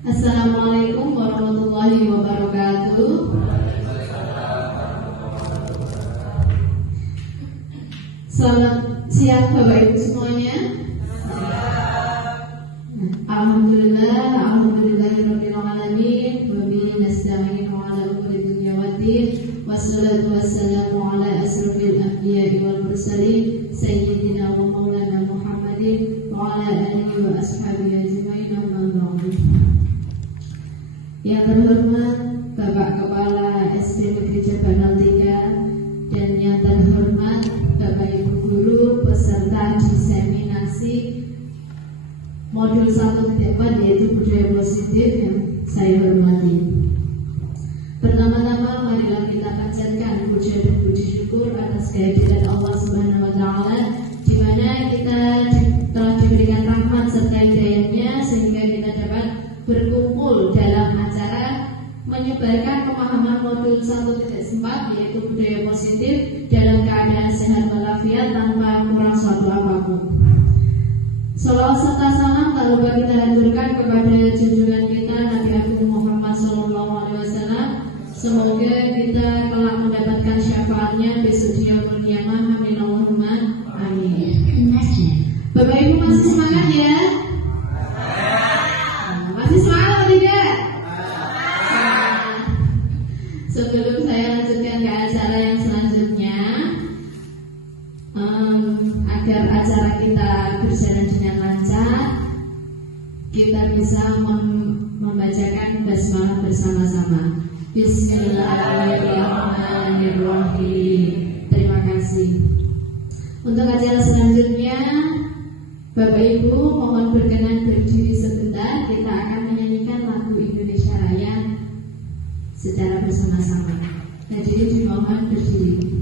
Assalamualaikum warahmatullahi wabarakatuh. Selamat siang Bapak Ibu semuanya. Alhamdulillahirabbil alamin wa bihi nasta'inu 'ala umuri dunya waddin wassalatu wassalamu 'ala asrofil anbiya'i wal mursalin sayyidina wa maulana Muhammadin wa 'ala alihi wa ashabihi ajmain amma ba'du. Yang terhormat Bapak Kepala SD Negeri Jabanal 3 dan yang terhormat Bapak Ibu Guru peserta diseminasi modul 1.4 yaitu budaya positif yang saya hormati. Pertama-tama marilah kita panjatkan puja dan puji syukur atas kehadiran Allah Subhanahu wa taala di mana kita telah diberikan rahmat serta hidayahnya sehingga kita dapat berkumpul dalam acara menyebarkan pemahaman modul 1.4 yaitu budaya positif dalam keadaan sehat walafiat tanpa kurang suatu apapun. Salawat serta salam tak lupa kita haturkan kepada junjungan kita Nabi Agung Muhammad SAW. Semoga kita kelak mendapatkan syafaatnya besok di yaumul qiyamah. Amin Allahumma amin. Bapak Ibu masih semangat ya? Masih semangat atau tidak? Sebelum saya lanjutkan ke acara yang selanjutnya, agar acara kita berjalan dengan lancar, kita bisa membacakan basmalah bersama-sama. Bismillahirrahmanirrahim. Terima kasih. Untuk acara selanjutnya, Bapak Ibu mohon berkenan berdiri sebentar. Kita akan menyanyikan lagu Indonesia Raya secara bersama-sama. Hadirin dimohon berdiri.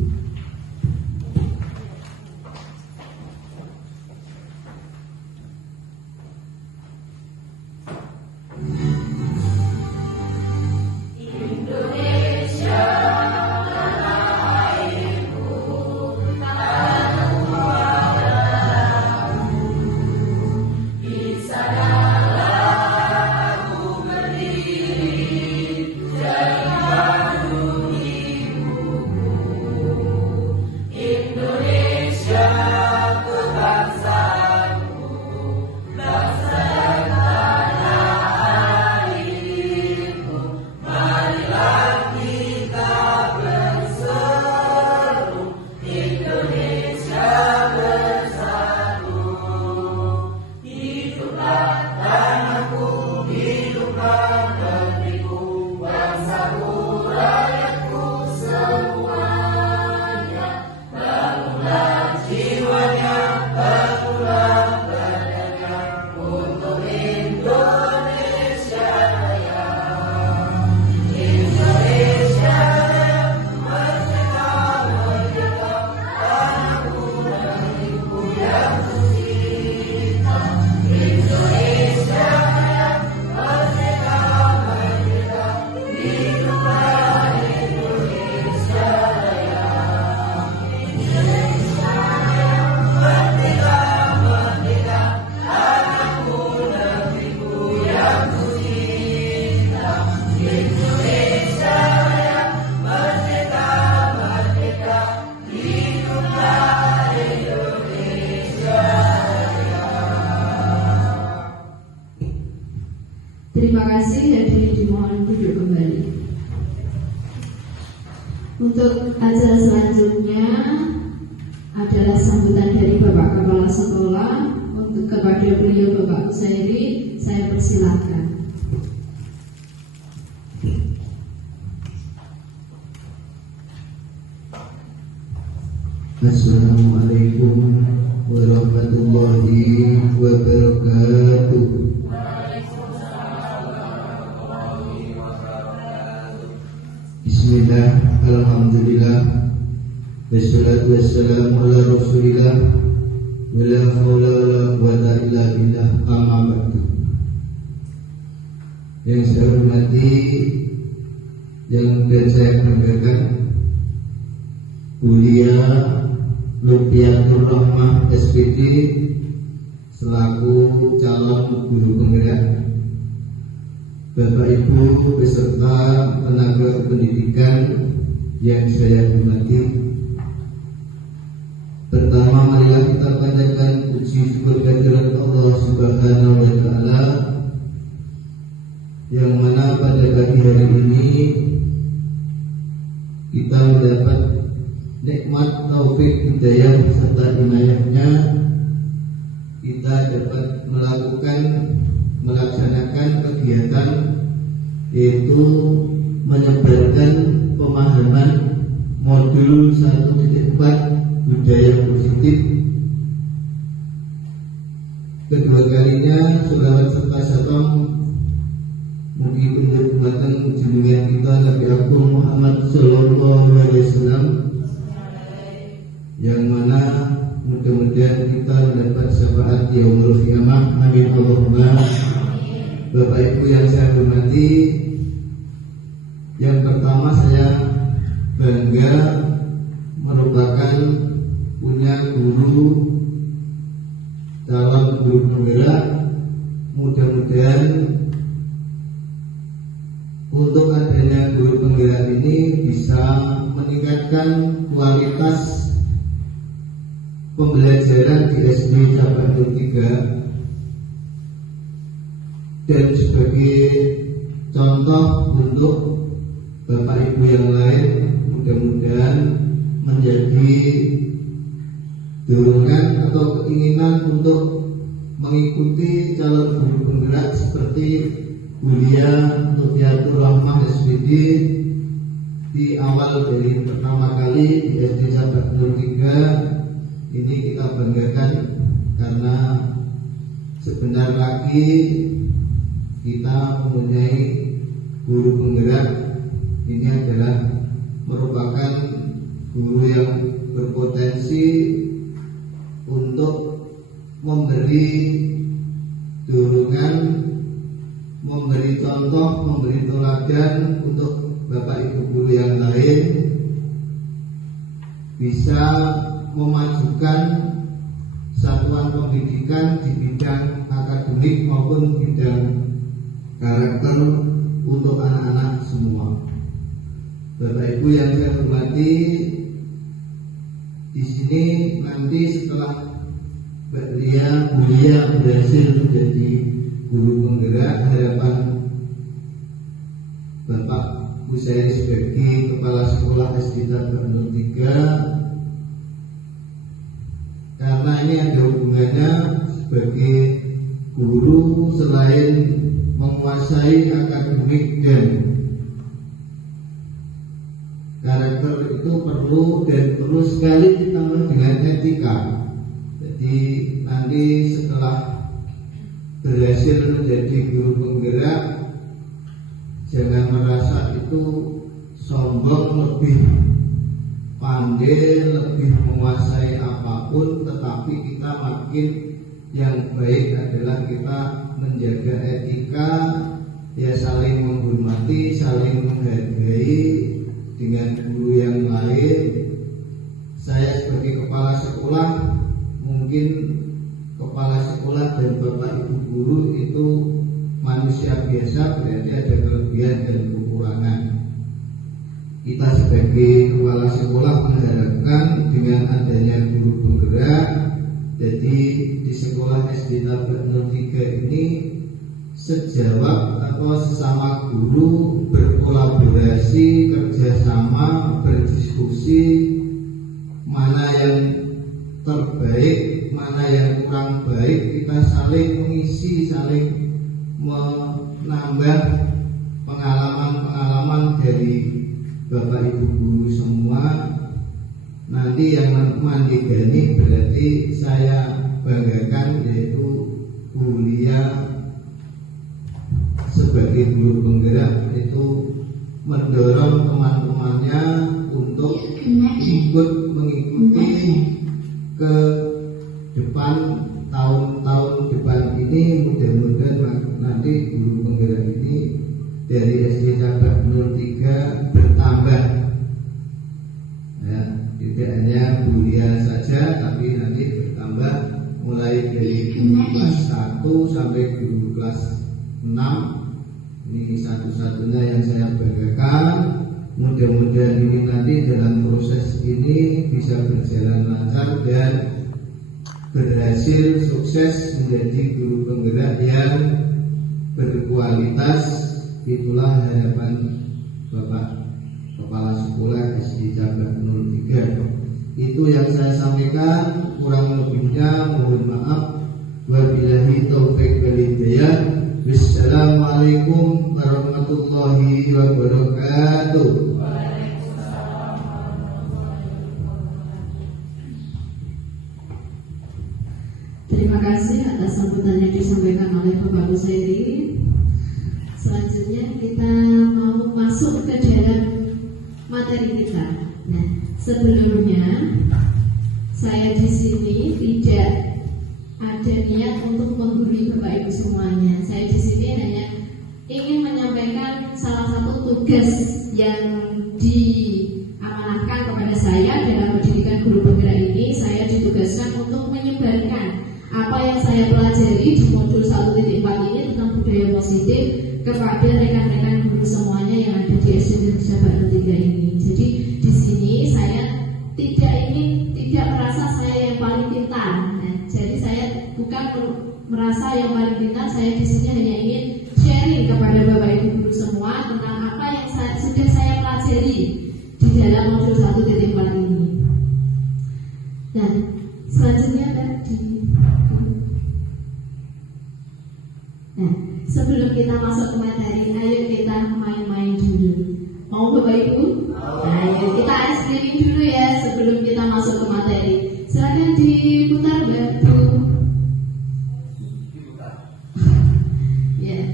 Terima kasih, hadirin dimohon duduk kembali. Untuk acara selanjutnya adalah sambutan dari Bapak Kepala Sekolah. Untuk kepada beliau Bapak Kusairi, saya persilakan. Assalamualaikum warahmatullahi wabarakatuh. Bismillah, alhamdulillah, wassalatu wassalamu ala rasulillah, wala haula wala quwwata illa billah, amma ba'du. Yang saya hormati, yang saya banggakan, Kuliah Lutfiatur Rahmah SPD selaku calon guru penggerak Bapak Ibu beserta tenaga pendidikan yang saya hormati. Pertama, marilah kita panjatkan puji syukur kehadirat Allah Subhanahu wa Ta'ala, yang mana pada pagi hari ini kita mendapat nikmat taufik hidayah serta inayahnya. Kita dapat melaksanakan kegiatan, yaitu menyebarkan pemahaman modul 1.4 budaya positif. Kedua kalinya sholawat serta salam mugi kunjungan junjungan kita Nabi Agung Muhammad Sallallahu Alaihi Wasallam, yang mana mudah-mudahan kita mendapat syafaat yaumul qiyamah. Amin Allahumma. Bapak Ibu yang saya hormati, yang pertama saya bangga merupakan punya guru, calon guru penggerak. Mudah-mudahan untuk adanya guru penggerak ini bisa meningkatkan kualitas pembelajaran di SD Cabang 3, dan sebagai contoh untuk Bapak Ibu yang lain, mudah-mudahan menjadi dorongan atau keinginan untuk mengikuti calon guru penggerak seperti Bulia Nurdiatur Rahmah SPD di awal dari pertama kali di SD Cabang 3. Ini kita banggakan karena sebentar lagi kita mempunyai guru penggerak. Ini adalah merupakan guru yang berpotensi untuk memberi dorongan, memberi contoh, memberi teladan untuk Bapak Ibu guru yang lain, bisa memajukan satuan pendidikan di bidang akademik maupun bidang karakter untuk anak-anak semua. Bapak Ibu yang saya hormati, di sini nanti setelah Bulia berhasil menjadi guru penggerak, harapan Bapak Bu saya sebagai kepala sekolah SD Cabang 3, karena ini ada hubungannya sebagai guru, selain menguasai akademik dan karakter itu perlu sekali ditambah dengan etika. Jadi nanti setelah berhasil menjadi guru penggerak, jangan merasa itu sombong, lebih pandai, lebih menguasai apapun, tetapi kita makin yang baik adalah kita menjaga etika, ya saling menghormati, saling menghargai dengan guru yang lain. Saya sebagai kepala sekolah, mungkin kepala sekolah dan Bapak Ibu guru itu manusia biasa, berarti ada kelebihan dan kekurangan. Kita sebagai kepala sekolah mengharapkan dengan adanya guru penggerak, jadi di sekolah SD Cabang 3 ini sejawat atau sesama guru berkolaborasi, kerjasama, berdiskusi, mana yang terbaik, mana yang kurang baik, kita saling mengisi, saling menambah pengalaman-pengalaman dari Bapak Ibu guru semua. Nanti yang mandigani berarti saya banggakan, yaitu Bulia sebagai guru penggerak itu mendorong teman-temannya untuk ikut mengikuti ke depan, tahun-tahun depan ini. Mudah-mudahan nanti guru penggerak ini dari SD Cabang 03 bertambah, ya, tidak hanya Bulia saja, tapi nanti bertambah mulai dari guru kelas 1 sampai guru kelas 6. Ini satu-satunya yang saya banggakan. Mudah-mudahan ini nanti dalam proses ini bisa berjalan lancar dan berhasil sukses menjadi guru penggerak yang berkualitas. Itulah harapan Bapak Kepala Sekolah SD Cabang 03. Itu yang saya sampaikan, kurang lebihnya mohon maaf. Wabillahi taufik wal hidayah. Wassalamualaikum warahmatullahi wabarakatuh. Terima kasih atas sambutan yang disampaikan oleh Bapak Kusairi. Selanjutnya kita mau masuk ke dalam materi kita. Nah, sebelumnya saya di sini tidak ada niat untuk menggurui Bapak Ibu semuanya. Saya di sini hanya ingin menyampaikan salah satu tugas yang diamanahkan kepada saya dalam pendidikan guru penggerak ini. Saya ditugaskan untuk menyebarkan apa yang saya pelajari di modul 1.4 ini tentang budaya positif kepada rekan-rekan guru semuanya yang ada di SD Cabang 03 ini. Jadi di sini saya tidak merasa saya yang paling pintar. Nah, jadi saya bukan merasa yang paling pintar. Saya di sini hanya ingin sharing kepada Bapak Ibu guru semua tentang apa yang sudah saya pelajari di dalam modul 1.4 ini. Nah, selanjutnya Nah, sebelum kita masuk ke materi, ayo kita main-main dulu. Mau Bapak Ibu? Ayo kita ice breaking dulu ya sebelum kita masuk ke materi. Silakan diputar Mbak Bu. Ya.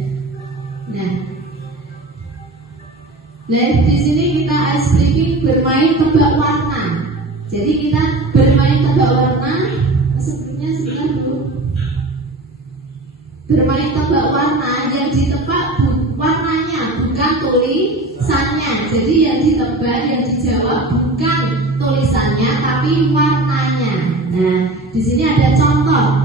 Nah di sini kita ice breaking bermain tebak warna. Jadi kita bermain tebak warna. Sebelumnya sebentar Bu. Bermain tebak warna yang ditebak warnanya bukan tulisannya. Jadi yang ditebak, yang dijawab bukan tulisannya tapi warnanya. Nah, di sini ada contoh.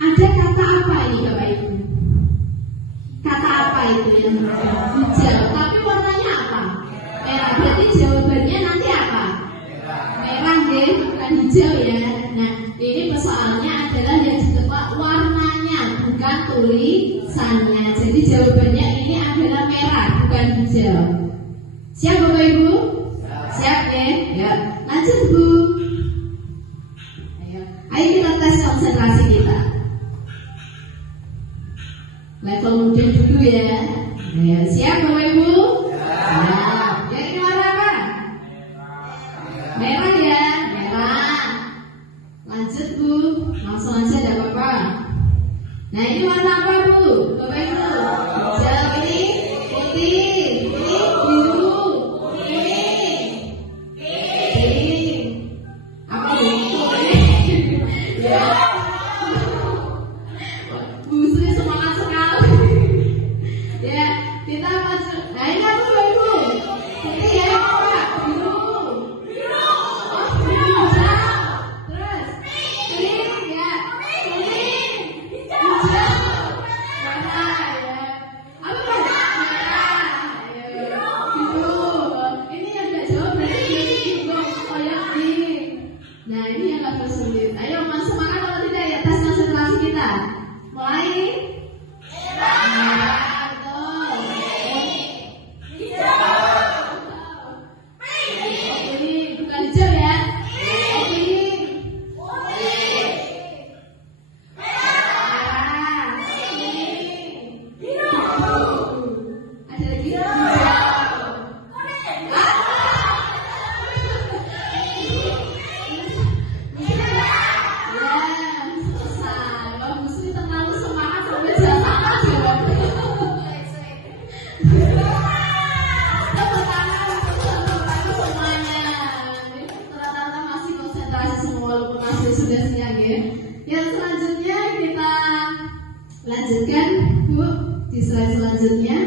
Ada kata apa ini Bapak Ibu? Kata apa itu yang hijau? Tapi warnanya apa? Merah. Berarti jawabannya nanti apa? Merah deh, bukan hijau ya. Nah, ini persoalannya adalah yang ditebak warnanya bukan tulisannya. Jadi jawabannya ini adalah merah bukan hijau. Siap Bapak Ibu? Siap ya? Ya. Lanjut Bu. Ayo kita tes konsentrasi kita. Level muda dulu ya. Ayo, siap Bapak Ibu? Siap. Ya ini warna apa? Merah ya. Merah. Lanjut Bu, langsung aja tidak apa-apa. Nah ini warna apa Bu? Bapak Ibu? Hijau, ini putih, ini biru, ini apa Bu? Ya. Bu Sri semangat sekali. Ya, kita masuk. Nah ini apa Bapak Ibu? Putih ya, apa? Biru. Nah ini yang agak sulit. Ayo masuk semangat atau tidak ya tes konsentrasi kita. Mulai. Ini bukan hijau ya. Ada lagi. Sudah siap ya. Yang selanjutnya kita lanjutkan Bu di slide selanjutnya.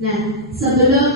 Nah, sebelum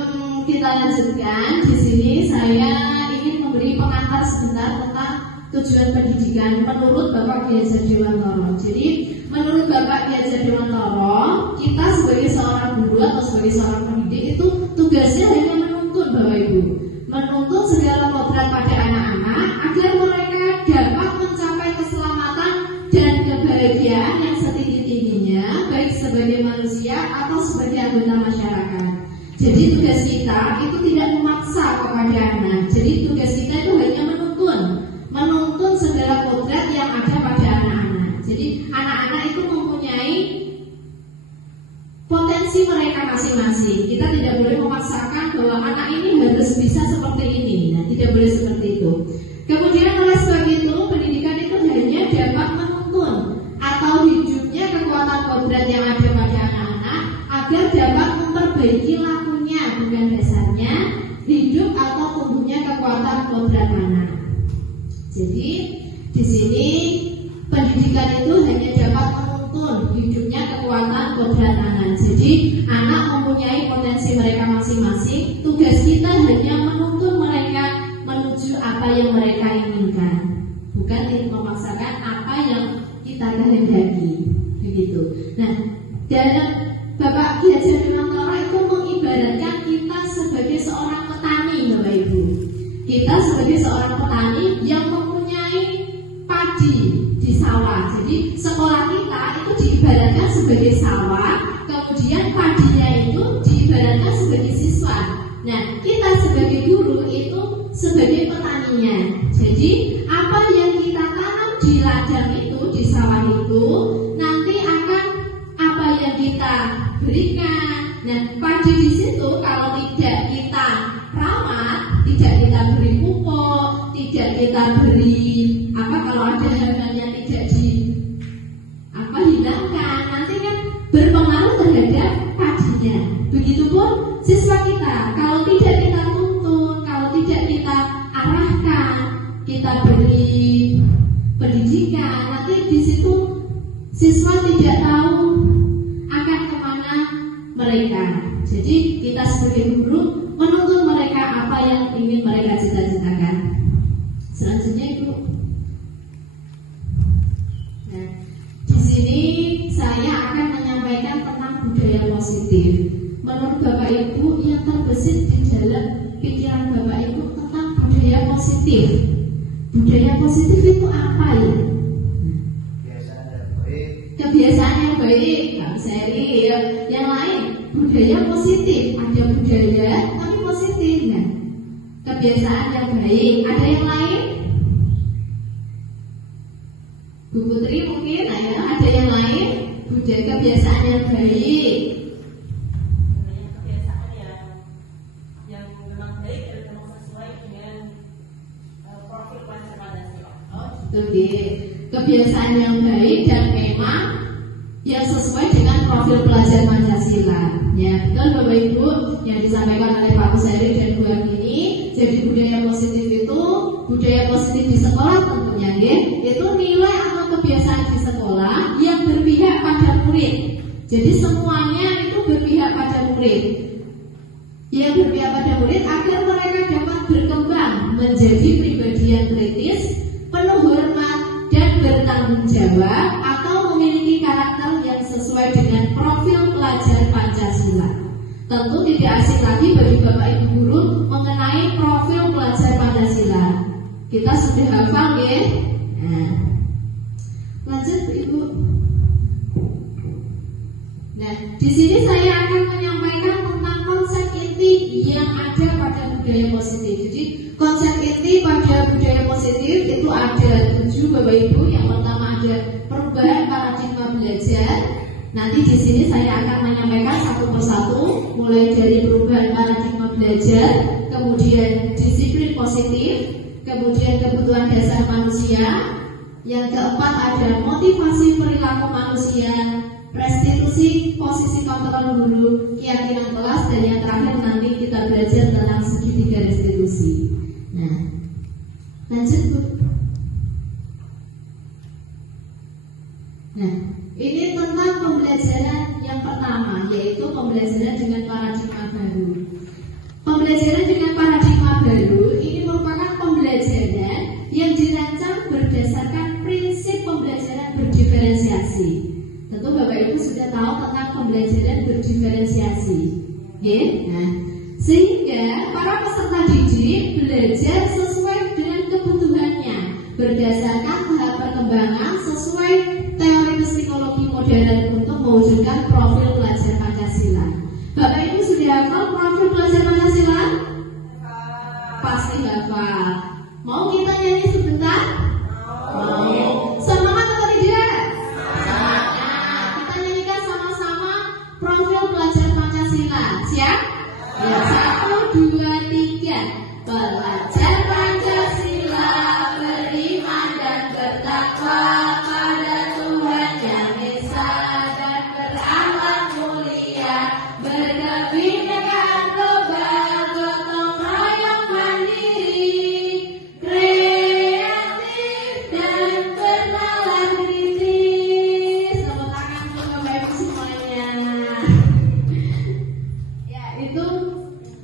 kita lanjutkan di sini saya ingin memberi pengantar sebentar tentang tujuan pendidikan menurut Bapak Ki Hajar Dewantara. Jadi menurut Bapak Ki Hajar Dewantara, kita sebagai seorang guru atau sebagai seorang pendidik itu tugasnya hanya menuntun Bapak Ibu, menuntun segala kodrat pada anak-anak agar mereka dapat mencapai keselamatan dan kebahagiaan yang setinggi-tingginya, baik sebagai manusia atau sebagai anggota masyarakat. Jadi tugas kita itu tidak memaksa kepada anak. Jadi tugas kita itu hanya menuntun segala kodrat yang ada pada anak-anak. Jadi anak-anak itu mempunyai potensi mereka masing-masing. Kita tidak boleh memaksakan bahwa anak ini harus bisa seperti ini. Nah, tidak boleh seperti itu. Kemudian oleh sebab itu pendidikan itu hanya dapat menuntun atau hidupnya kekuatan kodrat yang ada pada anak-anak agar dapat memperbaiki lakunya, bukan dasarnya hidup atau tumbuhnya kekuatan kodrat anak. Jadi di sini pendidikan itu hanya dapat menuntun hidupnya kekuatan kodrat anak. Jadi anak mempunyai potensi mereka masing-masing. Tugas kita hanya menuntun mereka menuju apa yang mereka inginkan, bukan memaksakan apa yang kita kehendaki. Begitu. Nah, dalam Bapak Ki Hajar Dewantara itu mengibaratkan kita sebagai seorang petani, Bapak Ibu. Kita sebagai seorang petani yang mempunyai padi di sawah. Jadi sekolah kita itu diibaratkan sebagai sawah, kemudian padinya itu diibaratkan sebagai siswa. Nah, kita sebagai guru itu sebagai petaninya. Jadi apa yang kita tanam di ladang itu, di sawah itu, nanti akan apa yang kita berikan. Nah, padi di situ kalau tidak kita rawat, tidak kita beri pupuk, tidak kita beri kalau ada hal-hal yang tidak hilangkan, nanti kan berpengaruh terhadap padinya. Begitupun siswa kita, kalau tidak kita tuntun, kalau tidak kita arahkan, kita beri pendidikan, nanti di situ siswa tidak tahu akan kemana mereka. Jadi kita sebagai guru menuntun mereka apa yang ingin mereka cita-citakan. Selanjutnya Ibu. Nah, di sini saya akan menyampaikan tentang budaya positif. Menurut Bapak Ibu yang terbesit di dalam pikiran Bapak Ibu tentang budaya positif. Budaya positif itu apa ya? Kebiasaan yang baik, Kak Seri, yang lain budaya positif, ada budaya tapi positif, nah. Kebiasaan yang baik, ada yang lain? Bu Putri mungkin ada yang lain? Budaya kebiasaan yang baik. Kebiasaan yang memang baik dan memang sesuai dengan profil pelajar Pancasila. Kebiasaan yang baik dan memang yang sesuai dengan profil pelajar Pancasila. Ya, betul Bapak Ibu yang disampaikan oleh Pak Kuseri dan Bu Agini. Jadi budaya positif itu budaya positif di sekolah tentunya, itu nilai atau kebiasaan di sekolah yang berpihak pada murid. Jadi semuanya itu berpihak pada murid. Yang berpihak pada murid agar mereka dapat berkembang menjadi pribadi yang kritis, penuh hormat dan bertanggung jawab, atau memiliki karakter yang sesuai dengan profil pelajar Pancasila. Tentu tidak asing lagi bagi Bapak Ibu guru mengenai profil pelajar Pancasila. Kita sudah hafal ya? Nah, lanjut Ibu. Nah, di sini saya akan menyampaikan tentang konsep inti yang ada pada budaya positif. Jadi konsep inti pada budaya positif itu ada 7 Bapak Ibu. Yang pertama ada perubahan paradigma belajar. Nanti di sini saya akan menyampaikan satu persatu, mulai dari perubahan paradigma belajar, kemudian disiplin positif, kemudian kebutuhan dasar manusia. Yang keempat ada motivasi perilaku manusia, restitusi posisi kontrol guru, keyakinan kelas, dan yang terakhir nanti kita belajar tentang segitiga restitusi. Nah, lanjut Bu. Nah, ini tentang pembelajaran yang pertama, yaitu pembelajaran dengan paradigma baru. Pembelajaran dengan paradigma baru ini merupakan pembelajaran yang dirancang pembelajaran berdiferensiasi. Oke? Nah, sehingga para peserta didik belajar sesuai dengan kebutuhannya berdasarkan tahap perkembangan sesuai teori psikologi modern untuk mewujudkan profil pelajar Pancasila. Bapak Ibu sudah hafal profil pelajar Pancasila? Pasti hafal. Mau kita nyanyi sebentar? Mau. Semangat atau tidak? Semangat. Kita nyanyikan sama-sama profil pelajar Pancasila. Siap? Ya, 1, 2, 3. Pelajar Pancasila beriman dan bertakwa pada Tuhan Yang Esa dan berakhlak mulia, berkebinekaan global, gotong royong mandiri, kreatif dan bernalar kritis. Tepuk tangan untuk Bapak Ibu semuanya. Ya, itu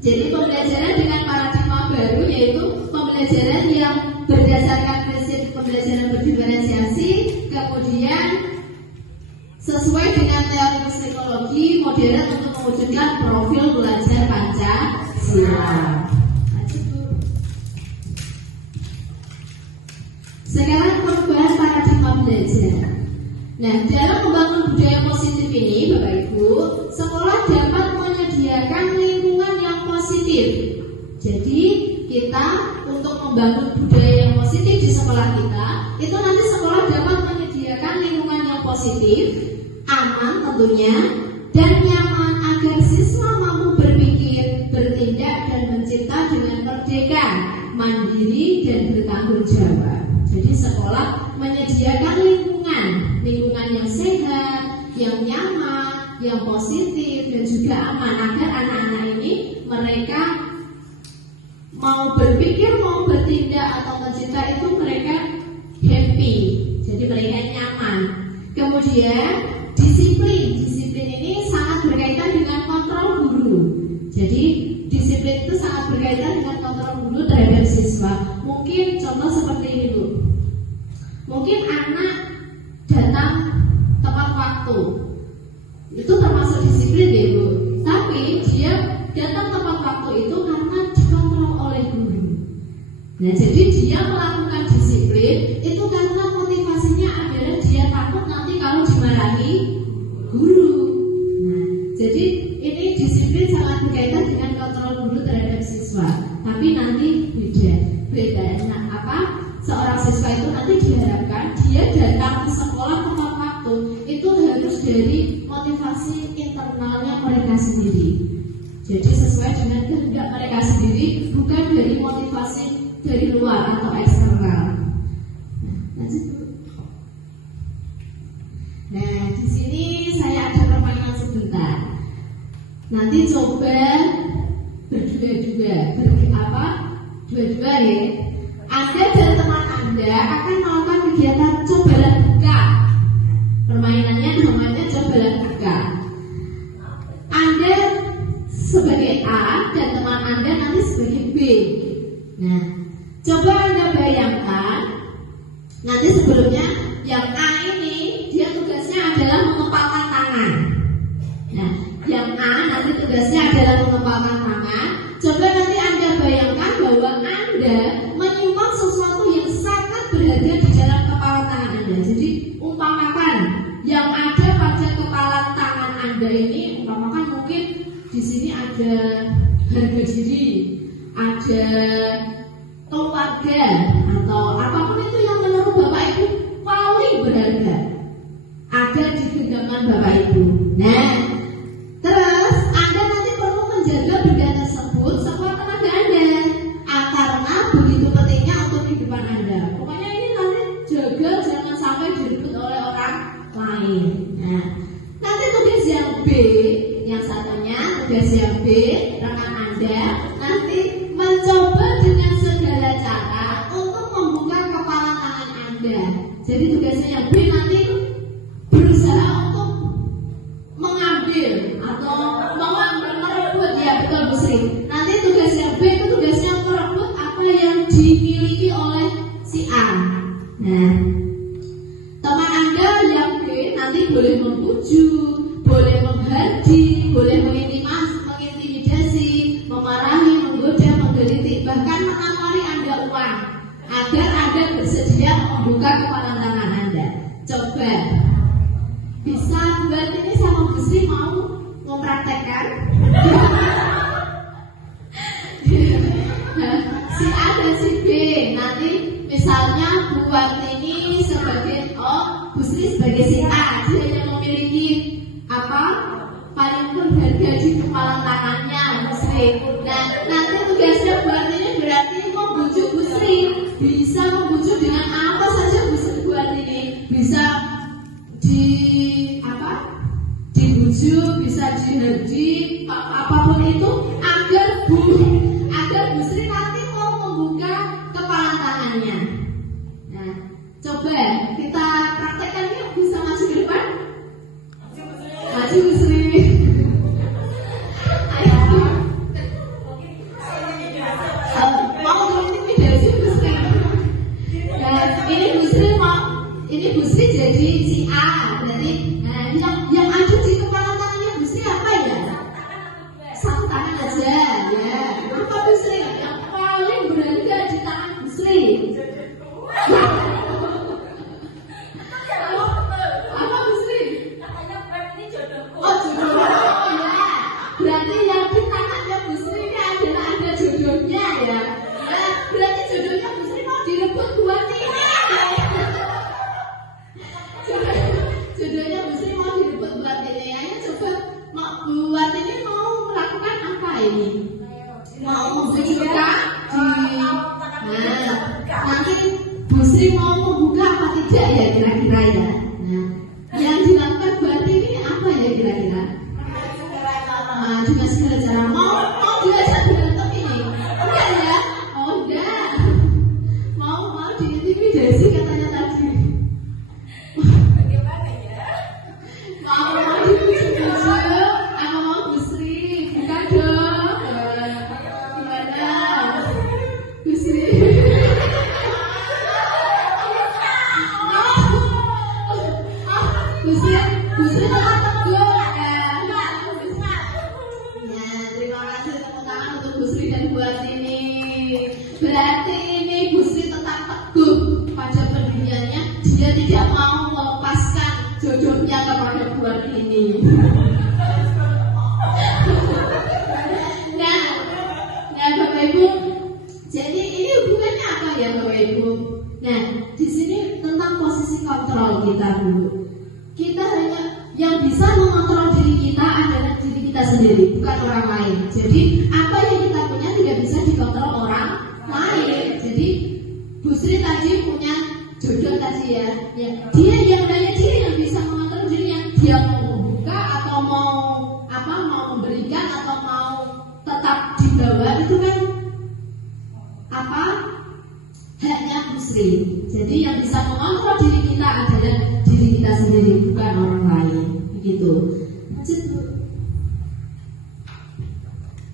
jadi pembelajaran dengan paradigma baru, yaitu pembelajaran yang berdasarkan prinsip pembelajaran berdiferensiasi, kemudian sesuai dengan teori psikologi modern untuk mewujudkan profil belajar Pancasila. Sekarang perubahan paradigma belajar. Nah, dalam membangun budaya positif ini, Bapak Ibu, sekolah dapat menyediakan lingkungan yang positif. Jadi, kita untuk membangun budaya yang positif di sekolah kita, itu nanti sekolah dapat menyediakan lingkungan yang positif, aman tentunya, dan nyaman agar siswa mampu berpikir, bertindak, dan mencipta dengan merdeka, mandiri, dan bertanggung jawab. Jadi sekolah menyediakan lingkungan yang sehat, yang nyaman, yang positif, dan juga aman agar anak-anak ini mereka mau berpikir, mau bertindak atau mencipta itu mereka happy. Jadi mereka nyaman. Kemudian disiplin ini sangat berkaitan dengan kontrol guru. Jadi disiplin itu sangat berkaitan dengan kontrol guru terhadap siswa. Mungkin contoh seperti ini, Bu. Mungkin anak datang tepat waktu, itu termasuk disiplin ya, Bu. Tapi dia datang tepat waktu itu karena dikontrol oleh guru. Nah, jadi dia melakukan disiplin itu karena motivasinya adalah dia takut nanti kalau dimarahi guru. Nah, jadi ini disiplin sangat berkaitan dengan kontrol guru terhadap siswa. Tapi nanti beda. Nah, seorang siswa itu nanti diharapkan dia datang ke sekolah tepat waktu itu harus dari motivasi internalnya mereka sendiri. Jadi sesuai dengan kehendak mereka sendiri, bukan dari motivasi dari luar atau eksternal. Nah, di sini saya ada permainan sebentar. Nanti coba berdua ya. Anda dan teman Anda akan melakukan kegiatan cobalah buka. Permainannya namanya cobalah buka. Anda sebagai A dan teman Anda nanti sebagai B. Nah, coba Anda bayangkan nanti sebelumnya yang A ini dia tugasnya adalah mengepalkan tangan. Nah, yang A nanti tugasnya adalah mengepalkan tangan. Coba nanti Anda bayangkan bahwa Anda menyumbang sesuatu yang sangat berharga di dalam kepala tangan Anda. Jadi umpamakan yang ada pada kepala tangan Anda ini, umpamakan mungkin di sini ada harga diri, ada keluarga, atau apapun itu yang menurut Bapak Ibu paling berharga ada di genggaman Bapak Ibu. Nah, terus Anda nanti perlu menjaga benda tersebut sekuat tenaga Anda, karena begitu pentingnya untuk kehidupan Anda. Pokoknya ini nanti jaga jangan sampai direbut oleh orang lain. Nah, nanti tugas yang B, yang satunya tugas yang B, rekan Anda nanti mencoba dengan segala cara untuk membuka kepala tangan Anda. Jadi tugasnya yang B nanti berusaha untuk mengambil atau merebut, ya betul Bu Sri. Nanti tugas yang B itu tugasnya merebut apa yang dimiliki oleh si A. Nah, teman Anda yang B nanti boleh membujuk, boleh bersedia membuka kepala tangan Anda? Coba. Bisa buat ini sama Bu Sri mau mempraktekkan? Si A dan si B nanti misalnya buat ini sebagai Bu Sri sebagai si A, dia yang memiliki paling berharga di kepala tangannya Bu Sri. Nah nanti tugasnya buat ini berarti membujuk Bu Sri. Bisa membujuk dengan apa saja Bu Sri buat ini? Bisa dibujuk, bisa dihaji, apapun itu agar Bu Sri nanti mau membuka kepala tangannya. Nah, coba kita praktekkan yuk, bisa maju ke depan. Maju Bu Sri. Ayo. Mau mengintimidasi Bu Sri. Nah, ini Bu Sri jadi si A, berarti yang ada di kepala tangannya Bu Sri apa ya? Satu tangan aja, ya. Apa Bu Sri? Yang paling berharga di tangan Bu Sri? Apa Bu Sri? Oh, jodoh. Ya. Berarti yang di tangannya Bu Sri ini adalah ada jodohnya ya. Nah, berarti jodohnya Bu Sri mau direbut buat ini. Jodohnya Bu Sri mau direbut buat ini. Ayo coba buat ini mau melakukan apa ini? Mau membujukkan nanti Bu Sri mau membuka apa tidak ya kira-kira ya? Nah, yang dilakukan buat ini apa ya kira-kira? Juga segala cara mau diajak berantem ini? Enggak ya? Oh enggak. Mau diintimidasi katanya tadi. Mau dibujuk-bujuk, apa mau Bu Sri? Buka dong. Gimana? Bu Sri. Bu Sri tetap teguh ya. Ya, terima kasih tepuk tangan untuk Bu Sri dan buat ini. Berarti ini Bu Sri tetap teguh pada pendiriannya. Dia tidak mau melepaskan jodohnya kepada buat ini. Nah Bapak Ibu, jadi ini hubungannya apa ya Bapak Ibu? Nah, di sini tentang posisi kontrol kita dulu. Kita hanya yang bisa mengontrol diri kita adalah diri kita sendiri, bukan orang lain. Jadi apa yang kita punya tidak bisa dikontrol orang lain. Jadi Bu Sri tadi punya jodoh tadi ya. Dia yang hanya dia yang bisa mengontrol dirinya. Dia mau membuka atau mau memberikan atau mau tetap di bawah itu kan haknya Bu Sri. Jadi yang bisa mengontrol diri kita adalah diri kita sendiri, bukan orang lain. Begitu.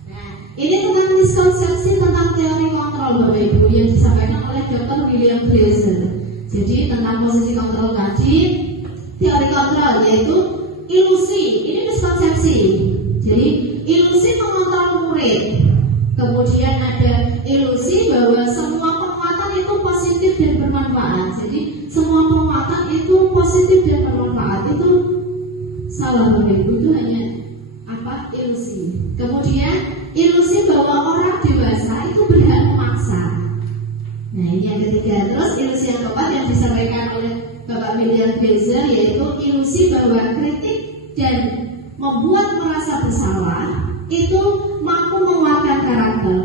Nah, ini tentang miskonsepsi tentang teori kontrol Bapak Ibu yang disampaikan oleh Dr. William Glaser. Jadi tentang posisi kontrol tadi, teori kontrol yaitu ilusi. Ini miskonsepsi. Jadi ilusi mengontrol murid. Kemudian ada ilusi bahwa semua penguatan itu positif dan bermanfaat. Jadi semua penguatan itu positif dan bermanfaat. Itu salah Bapak Ibu, itu hanya ilusi. Kemudian ilusi bahwa orang dewasa itu berhak memaksa. Nah ini yang ketiga. Terus ilusi yang keempat yang disampaikan oleh Bapak William Glaser yaitu ilusi bahwa kritik dan membuat merasa bersalah itu mampu menguatkan karakter.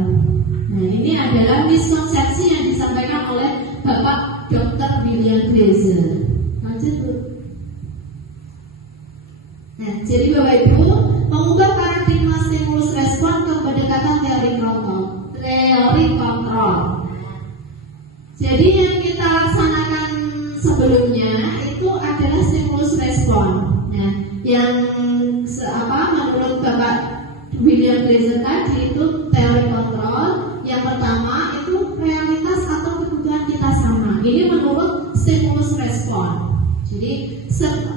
Nah ini adalah miskonsepsi yang disampaikan oleh Bapak Dr. William Glaser. Lanjut Bu. Nah jadi Bapak Ibu mengubah paradigma stimulus respon ke pendekatan teori kontrol. Jadi yang kita laksanakan sebelumnya itu adalah stimulus respon. Nah, yang menurut Bapak William Glaser tadi itu teori kontrol. Yang pertama itu realitas atau kebutuhan kita sama. Ini menurut stimulus respon. Jadi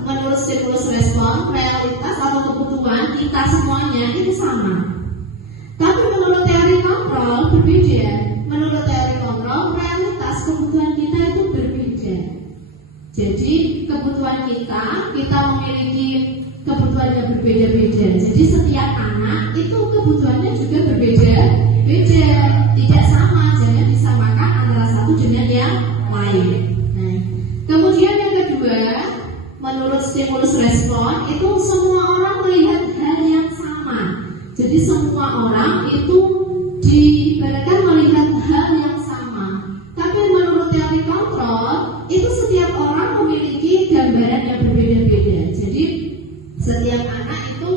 menurut stimulus respon, realitas atau kebutuhan kita semuanya itu sama. Tapi menurut teori kontrol berbeda. Menurut teori kontrol, realitas kebutuhan kita itu Jadi kebutuhan kita memiliki kebutuhan yang berbeda-beda. Jadi setiap anak itu kebutuhannya juga berbeda-beda, tidak sama. Jangan disamakan antara satu dengan yang lain. Nah, kemudian yang kedua, menurut stimulus respon itu semua orang melihat hal yang sama. Jadi semua orang itu diibaratkan melihat hal yang sama. Tapi menurut teori kontrol itu setiap orang memiliki gambaran yang berbeda-beda. Jadi setiap anak itu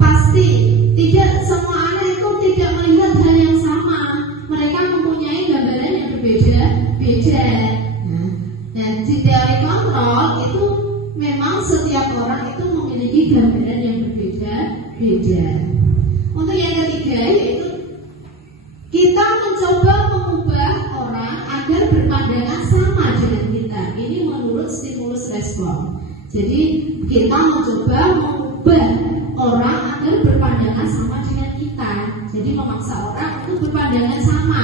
pasti tidak semua anak itu tidak melihat hal yang sama. Mereka mempunyai gambaran yang berbeda-beda. Nah, di teori kontrol itu memang setiap orang itu memiliki gambaran yang berbeda-beda. Untuk yang ketiga yaitu kita mencoba mengubah orang agar berpandangan sama dengan kita. Ini menurut stimulus respon. Jadi kita mencoba mengubah orang agar berpandangan sama dengan kita. Jadi memaksa orang untuk berpandangan sama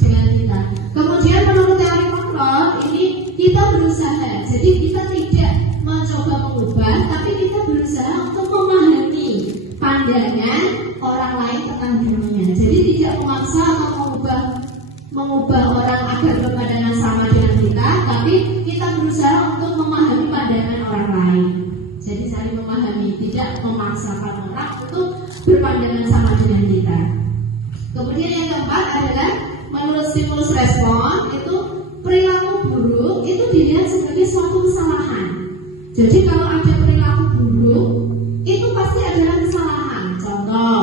dengan kita. Kemudian menurut teori kontrol ini kita berusaha. Jadi kita tidak mencoba mengubah, tapi kita berusaha untuk memahami pandangan orang lain tentang dunia. Jadi tidak memaksa atau mengubah orang agar berpandangan sama dengan kita, tapi kita berusaha untuk memahami pandangan orang lain. Jadi saling memahami, tidak memaksakan orang untuk berpandangan sama dengan kita. Kemudian yang keempat adalah menurut stimulus respon itu perilaku buruk itu dilihat sebagai suatu kesalahan. Jadi kalau ada perilaku buruk itu pasti adalah kesalahan. Contoh,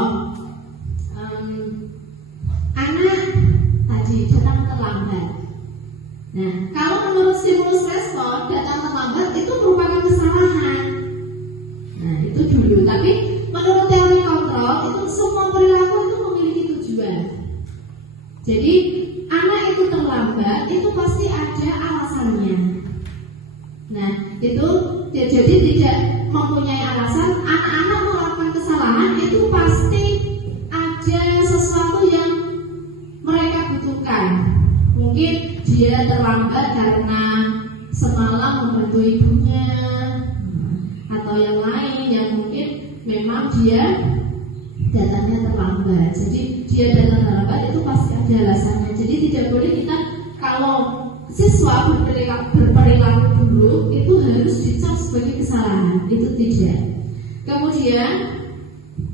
anak tadi datang terlambat. Nah, kalau menurut stimulus respon datang terlambat itu merupakan kesalahan. Nah, itu dulu. Tapi menurut teori kontrol itu semua perilaku itu memiliki tujuan. Jadi anak itu terlambat itu pasti ada alasannya. Nah, itu jadi tidak mempunyai alasan. Anak-anak melakukan kesalahan itu pasti ada sesuatu yang mereka butuhkan. Mungkin dia terlambat karena semalam membantu ibunya, atau yang lain yang mungkin memang dia datangnya terlambat. Jadi dia datang terlambat itu pasti ada alasannya. Jadi tidak boleh kita kalau siswa berperilaku buruk itu harus dicap sebagai kesalahan. Itu tidak. Kemudian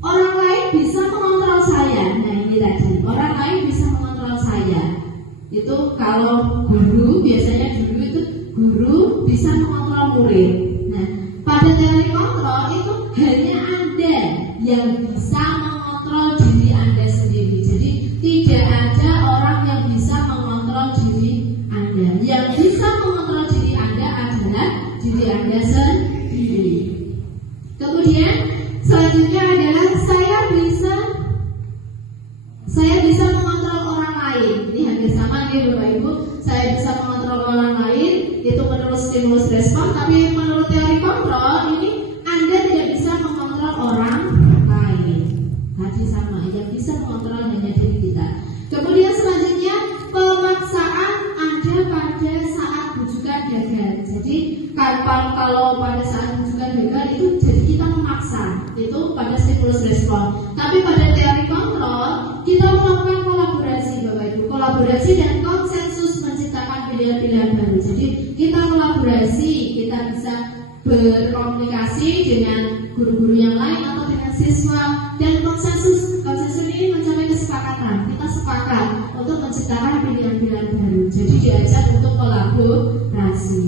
orang lain bisa mengontrol saya. Nah ini tadi, orang lain bisa mengontrol saya. Itu kalau guru, biasanya dulu itu guru bisa mengontrol murid. Nah pada teori kontrol itu hanya Anda yang bisa mengontrol diri Anda sendiri. Jadi tidak ada orang yang bisa mengontrol diri Anda. Yang bisa mengontrol diri Anda adalah diri Anda sendiri. Kemudian selanjutnya adalah saya bisa mengontrol orang lain. Ini hampir sama nih Bapak Ibu. Saya bisa mengontrol orang lain itu menurut stimulus respon. Tapi menurut teori kontrol ini Anda tidak bisa mengontrol orang lain. Tadi sama, yang bisa mengontrol hanya diri kita. Kemudian selanjutnya pemaksaan ada pada saat bujukan gagal. Jadi kalau pada saat bujukan gagal itu jadi kita memaksa. Itu pada stimulus respon. Tapi pada teori kontrol kita melakukan kolaborasi Bapak Ibu. Kolaborasi dan konsensus menciptakan pilihan-pilihan baru. Jadi kita kolaborasi, kita bisa berkomunikasi dengan guru-guru yang lain atau dengan siswa, dan konsensus ini mencapai kesepakatan. Kita sepakat untuk menciptakan pilihan-pilihan baru. Jadi diajak untuk kolaborasi.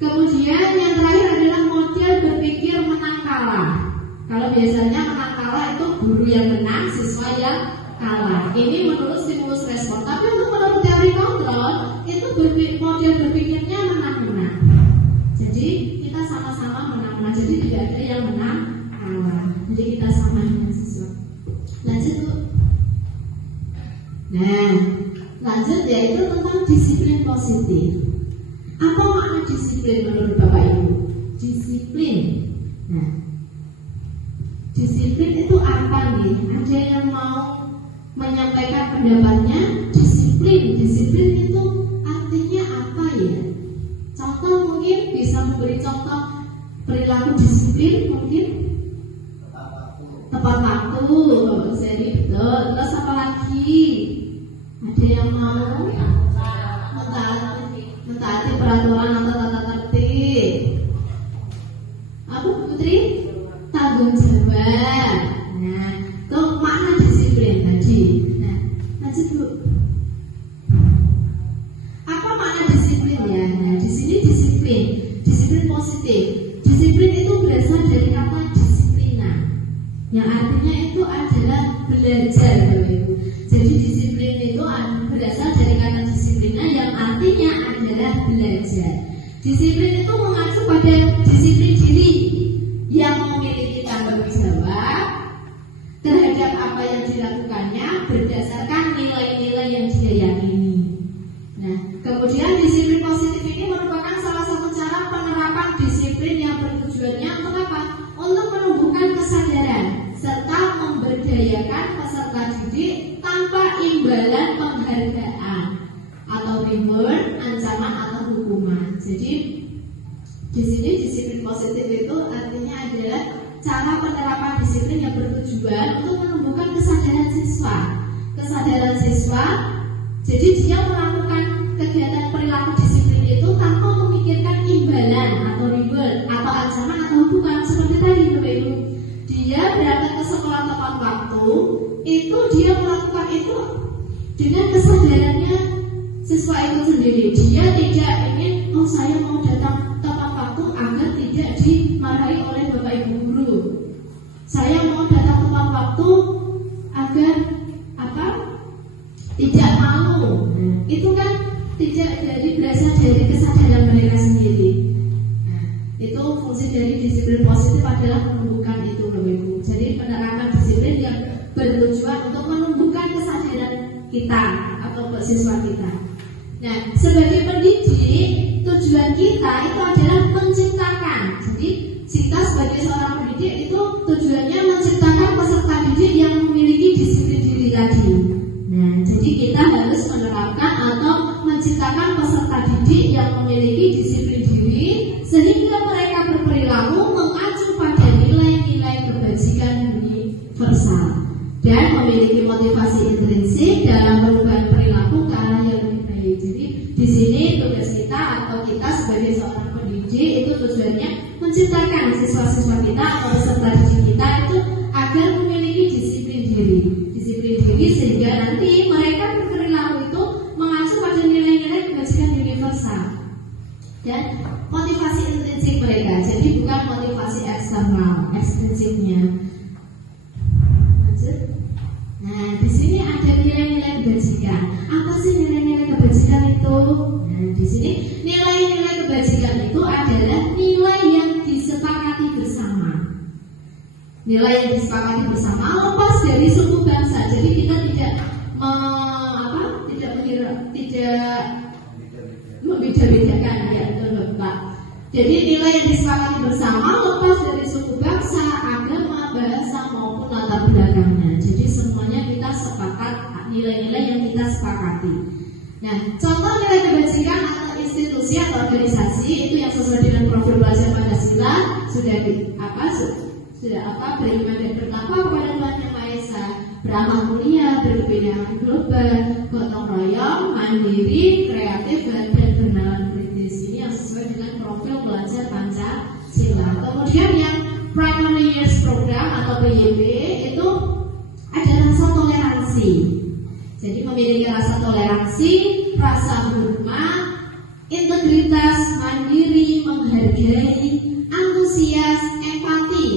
Kemudian yang terakhir adalah model berpikir menang kalah. Kalau biasanya menang kalah itu guru yang menang, siswa yang kalah. Ini menurut stimulus respon. Tapi untuk menurut teori kontrol itu model berpikirnya menang-menang. Jadi kita sama-sama menang-menang. Jadi tidak ada yang menang kalah. Jadi kita sama dengan siswa. Lanjut Bu. Nah, lanjut yaitu tentang disiplin positif. Apa makna disiplin menurut Bapak Ibu? Disiplin. Nah, disiplin itu apa nih? Ada yang mau menyampaikan pendapatnya? Disiplin itu artinya apa ya? peraturan atau tata tertib. Apa Putri? Tanggung jawab. Nah, itu makna disiplin tadi. Nah, lanjut Bu. Apa makna disiplin ya? Nah, di sini disiplin positif. Disiplin itu berasal dari kata disiplina, yang artinya itu adalah belajar, Bapak Ibu. Jadi disiplin itu berasal dari kata disiplina yang artinya adalah belajar. Disiplin itu mengacu pada disiplin diri yang memiliki tanggung jawab terhadap apa yang dilakukannya berdasarkan nilai-nilai yang dia yakini. Nah, kemudian disiplin positif ini merupakan salah satu cara penerapan disiplin yang bertujuannya untuk apa? Untuk menumbuhkan kesadaran serta memberdayakan peserta didik tanpa imbalan penghargaan atau reward, ancaman atau hukuman. Jadi di sini disiplin positif itu artinya adalah cara penerapan disiplin yang bertujuan untuk menumbuhkan kesadaran siswa. Kesadaran siswa, jadi dia melakukan kegiatan perilaku disiplin itu tanpa memikirkan imbalan atau reward atau ancaman atau hukuman. Seperti tadi Bapak Ibu, dia berangkat ke sekolah tepat waktu, itu dia melakukan itu dengan kesadarannya siswa itu sendiri. Dia tidak ingin, oh saya mau datang tepat waktu agar tidak dimarahi oleh Bapak Ibu guru. Saya mau datang tepat waktu agar apa? Tidak malu. Itu kan tidak berasal dari kesadaran mereka sendiri. Nah, itu fungsi dari disiplin positif adalah menumbuhkan itu, Bapak Ibu. Jadi penerapan disiplin yang bertujuan untuk menumbuhkan kesadaran kita atau siswa kita. Nah, sebagai pendidik, tujuan kita itu adalah menciptakan. Jadi, kita sebagai seorang pendidik itu tujuannya menciptakan peserta didik yang memiliki disiplin diri tadi. Nah, jadi kita harus menerapkan atau menciptakan peserta didik yang memiliki disiplin diri sehingga mereka berperilaku mengacu pada nilai-nilai kebajikan universal dan memiliki motivasi intrinsik dalam perubahan perilaku ke arah yang lebih baik. Jadi di sini tugas kita atau kita sebagai seorang pendidik itu tujuannya menciptakan siswa-siswa kita atau peserta didik kita itu agar memiliki disiplin diri sehingga nanti mereka berperilaku itu mengacu pada nilai-nilai kebajikan universal dan motivasi intrinsik mereka. Jadi bukan motivasi eksternal, ekstrinsiknya. Nah, di sini ada nilai-nilai kebajikan. Apa sih nilai-nilai kebajikan itu? Nah, di sini nilai-nilai kebajikan itu adalah nilai yang disepakati bersama. Nilai yang disepakati bersama lepas dari suku bangsa. Jadi kita tidak membeda-bedakan ya, betul Pak. Jadi nilai yang disepakati bersama lepas dari suku bangsa, agama, bahasa maupun latar belakangnya. Jadi semuanya kita sepakat nilai-nilai yang kita sepakati. Nah, contoh nilai kebajikan atau institusi atau organisasi itu yang sesuai dengan profil belajar Pancasila sudah beriman dan bertakwa kepada Tuhan Yang Maha Esa, beramal mulia, berkebinekaan global, gotong royong, mandiri, kreatif, dan bernalar kritis. Ini yang sesuai dengan profil belajar Pancasila. Kemudian yang Primary Years Program atau PYP itu ada rasa toleransi. Jadi memiliki rasa toleransi, rasa hormat, integritas, mandiri, menghargai, antusias, empati,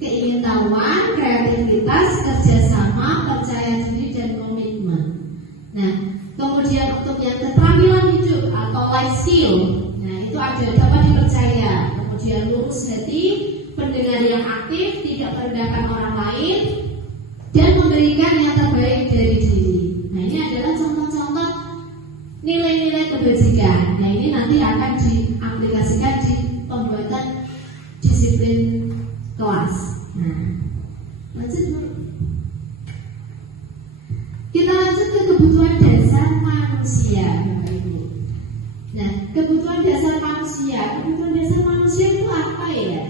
keingintahuan, kreativitas, kerjasama, percaya diri, dan komitmen. Nah, kemudian untuk yang keterampilan hidup atau life skill, nah itu ada dapat dipercaya, kemudian lurus hati, pendengar yang aktif, tidak merendahkan orang lain, dan memberikan yang terbaik dari diri. Nah, ini adalah contoh-contoh nilai-nilai kebajikan. Nah, ini nanti akan diaplikasikan di pembuatan disiplin kelas. Nah, lanjut dulu. Kita lanjut ke kebutuhan dasar manusia, Bapak Ibu. Nah, kebutuhan dasar manusia itu apa ya?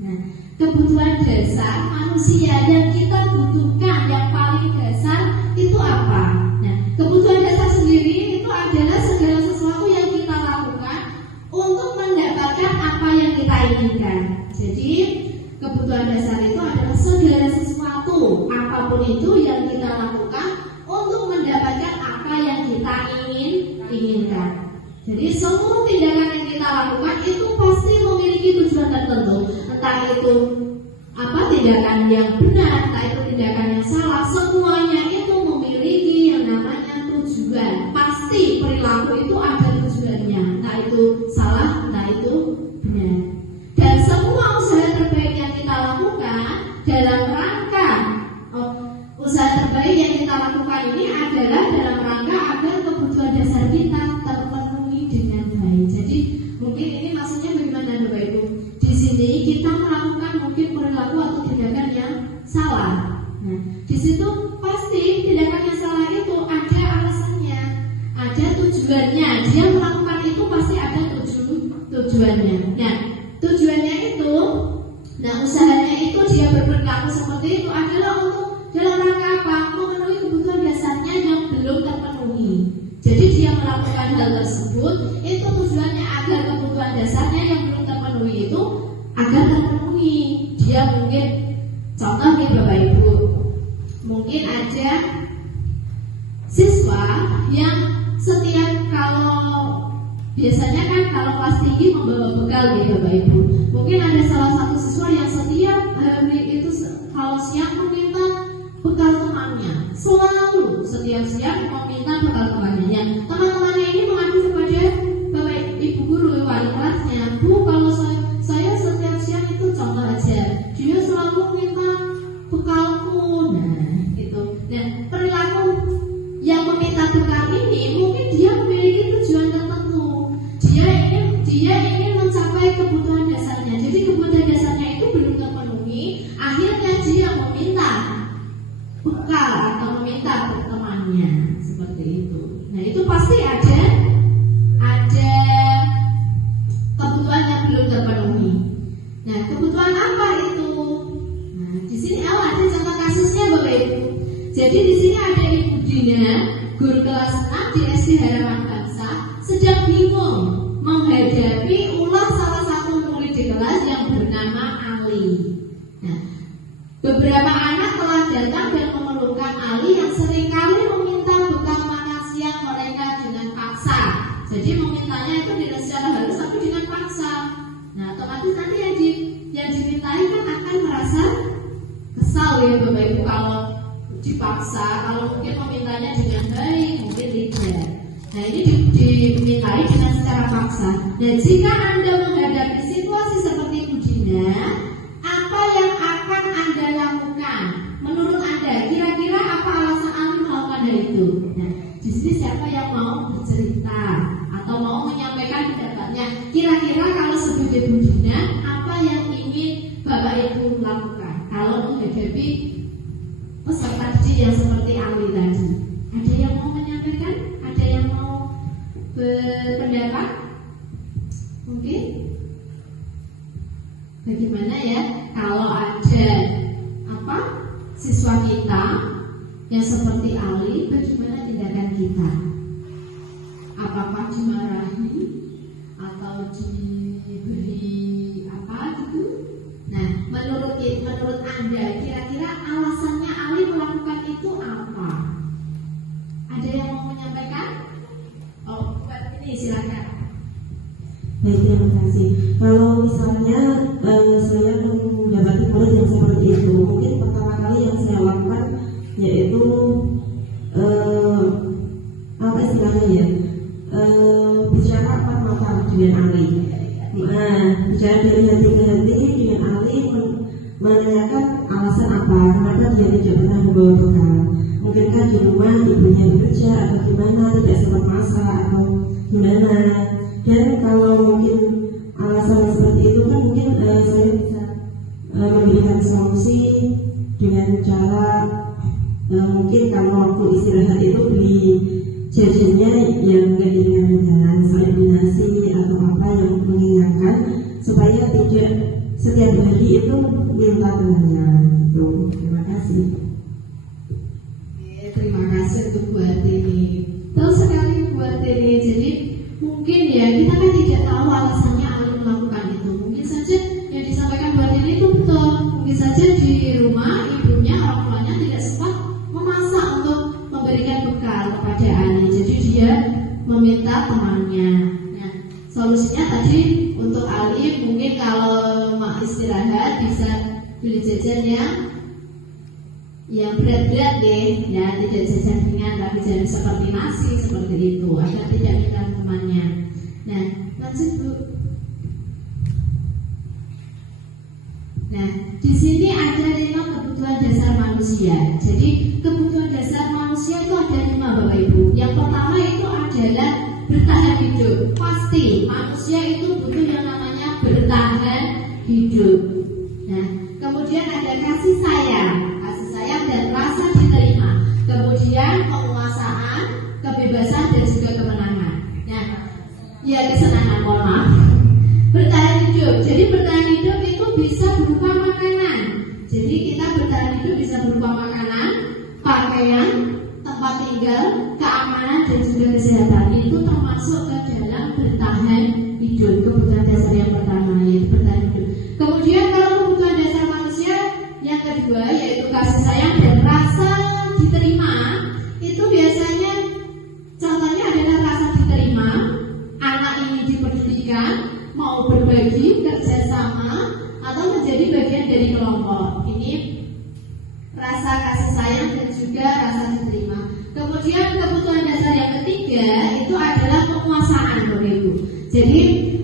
Nah, kebutuhan dasar manusia yang kita butuhkan yang paling dasar itu apa? Nah, kebutuhan dasar sendiri itu adalah segala sesuatu yang kita lakukan kebutuhan dasar itu adalah segala sesuatu apapun itu yang kita lakukan untuk mendapatkan apa yang kita inginkan. Jadi semua tindakan yang kita lakukan itu pasti memiliki tujuan tertentu, entah itu tindakan yang benar, entah itu tindakan yang salah, semuanya itu memiliki yang namanya tujuan. Pasti perilaku itu ada tujuannya, entah itu salah, entah itu benar. Dan semua usaha terbaik yang kita lakukan dalam rangka usaha terbaik yang kita lakukan ini adalah dalam rangka agar kebutuhan dasar kita terpenuhi dengan baik. Jadi mungkin ini maksudnya bagaimana Bapak Ibu? Di sini kita melakukan mungkin perilaku atau tindakan yang salah. Nah, di situ pasti tindakan yang salah itu ada alasannya, ada tujuannya. Dia melakukan itu pasti ada tujuannya. Nah, tujuannya itu, usahanya itu dia berperilaku seperti itu adalah untuk dalam rangka apa? Memenuhi kebutuhan dasarnya yang belum terpenuhi. Jadi dia melakukan hal tersebut itu tujuannya agar kebutuhan dasarnya yang belum terpenuhi itu agar terpenuhi. Dia mungkin contoh nih Bapak Ibu, mungkin ada siswa yang setiap biasanya kan kalau kelas tinggi membawa bekal nih Bapak Ibu. Mungkin ada salah satu siswa yang setiap hari itu kalau siang meminta bekal temannya, selalu setiap siang meminta bekal temannya. Teman-temannya ini mengadu kepada Bapak Ibu guru wali kelasnya, Bu, kalau saya setiap siang itu contoh aja, dia selalu minta bekalku. Nah, perilaku yang meminta bekal ini mungkin dia memiliki tujuan tertentu. Dia ingin mencapai kebutuhan dasarnya. Jadi kebutuhan dasarnya itu belum terpenuhi, akhirnya dia meminta bekal atau meminta temannya seperti itu. Nah, itu pasti ada kebutuhan yang belum terpenuhi. Nah, kebutuhan apa itu? Nah, di sini ada contoh kasusnya Bapak Ibu. Jadi di sini ada Ibu Dina, guru kelas 6 di SD Harapan Bangsa, sedang bingung menghadapi ulah salah satu murid di kelas yang bernama Ali. Nah, beberapa anak telah datang dan memerlukan Ali yang seringkali meminta bekal makan siang mereka dengan paksa. Jadi memintanya itu tidak secara halus tapi dengan paksa. Nah, otomatis nanti yang dimintai kan akan merasa kesal ya Bapak Ibu kalau dipaksa. Kalau mungkin memintanya dengan baik, mungkin tidak. Nah, ini dimintai dengan secara paksa. Dan jika Anda menghadapi situasi seperti itu Dina, apa yang akan Anda lakukan? Menurut Anda, kira-kira apa alasan Anda melakukan hal itu? Nah, di sini siapa yang mau bercerita atau mau menyampaikan pendapatnya? Kira-kira kalau sebagai Bu Dina, apa yang ingin Bapak Ibu lakukan kalau menghadapi peserta didik yang seperti Ali tadi? Ada yang mau menyampaikan? Ada yang mau berpendapat? Mungkin? Bagaimana ya kalau ada siswa kita yang seperti Ali, bagaimana tindakan kita? Apakah dimarahi atau diberi apa gitu? Nah, menurut Anda kira-kira alasannya Ali melakukan itu apa? Ada yang mau menyampaikan? Oh, buat ini silakan. Baik, terima kasih. Kalau misalnya saya mendapati murid yang seperti itu, mungkin pertama kali yang saya lakukan yaitu apa istilahnya ya, bicara empat mata dengan Ali. Bicara dari hati ke hati dengan Ali, menanyakan alasan apa, kenapa dia tidak pernah membawa bekal. Mungkinkah di rumah ibunya bekerja atau gimana, tidak sempat masak atau gimana. Dan kalau mungkin alasan seperti itu kan mungkin saya bisa memberikan solusi dengan cara mungkin kalau waktu istirahat itu beli jajannya yang ringan-ringan, selain nasi atau apa yang mengenyangkan supaya tidak setiap hari itu minta temannya. Gitu. Terima kasih. Terima kasih untuk Bu Artini. Tahu sekali Bu Artini. Jadi mungkin ya kita kan tidak tahu alasannya Ali melakukan itu. Mungkin saja yang disampaikan Bu Artini itu betul. Mungkin meminta temannya. Nah, solusinya tadi untuk Alif mungkin kalau mau istirahat bisa beli jajan yang berat-berat deh, ya tidak jajan ringan tapi jangan seperti nasi seperti itu agar tidak minta temannya. Nah, lanjut Bu. Nah, di sini ada 5 kebutuhan dasar manusia. Jadi kebutuhan dasar manusia itu ada 5 Bapak Ibu. Yang pertama itu adalah bertahan hidup. Pasti manusia itu butuh yang namanya bertahan hidup. Nah, kemudian ada kasih sayang dan rasa diterima. Kemudian penguasaan, kebebasan dan juga kemenangan. Nah, ya kesenangan, mohon maaf. Bertahan hidup. Jadi bertahan hidup itu bisa berupa makanan. Jadi kita bertahan hidup bisa berupa makanan, pakaian, tempat tinggal, keamanan dan juga kesehatan. Itu termasuk ke dalam bertahan hidup. Kebutuhan dasar yang pertama yaitu bertahan hidup. Kemudian kalau kebutuhan dasar manusia yang kedua yaitu kasih sayang dan rasa diterima. Itu biasanya contohnya adalah rasa diterima, anak ini dipedulikan, mau berbagi, kerjasama, atau menjadi bagian dari kelompok. Ini rasa kasih sayang dan juga rasa diterima. Kemudian kebutuhan dasar yang ketiga itu adalah penguasaan, Bapak Ibu. Jadi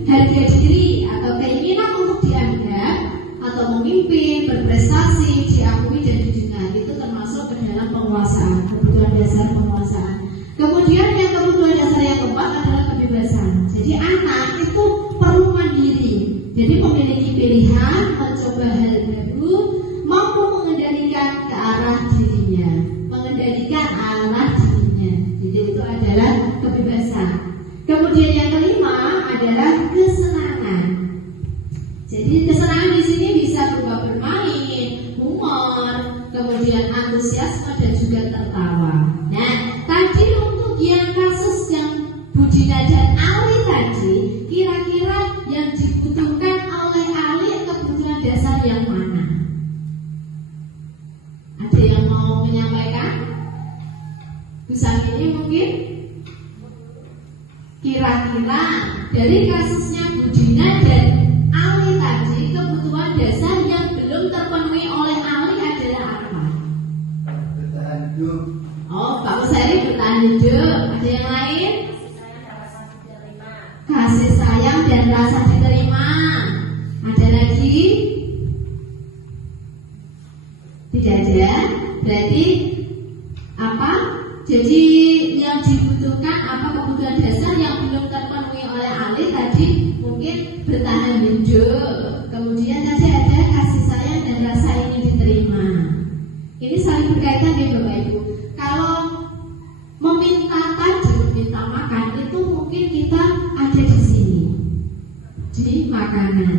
harga diri atau keinginan untuk dianggap atau memimpin, berprestasi, diakui dan didengar itu termasuk ke dalam penguasaan, kebutuhan dasar penguasaan. Kemudian yang kebutuhan dasar yang keempat adalah kebebasan. Jadi anak itu perlu mandiri, jadi memiliki pilihan, mencoba hal baru, mampu mengendalikan ke arah dirinya, mengendalikan arah dirinya. Jadi itu adalah kebebasan. Kemudian yang kelima adalah kesenangan. Jadi kesenangan di sini bisa berupa bermain, humor, kemudian antusiasme dan juga tertawa. Nah, tadi untuk yang kasus yang Budina dan Ali tadi, kira-kira yang dibutuhkan oleh Ali kebutuhan dasar yang mana? Ada yang mau menyampaikan? Bu Samini mungkin? Kira-kira dari kasusnya Budina dan Ali tadi, kebutuhan dasar yang belum terpenuhi oleh Ali adalah apa? Bertahan hidup. Oh, Pak Usari bertahan hidup. Ada yang lain? Kasih sayang dan rasa diterima. Ada lagi? Tidak ada. Berarti apa? Jadi yang dibutuhkan apa kebutuhan dasar yang belum terpenuhi oleh Ali tadi mungkin bertahan hidup. Kemudian tadi ada kasih sayang dan rasa ingin diterima. Ini saling berkaitan ya Bapak Ibu. Kalau meminta tadi, meminta makan itu mungkin kita ada di sini, di makanan.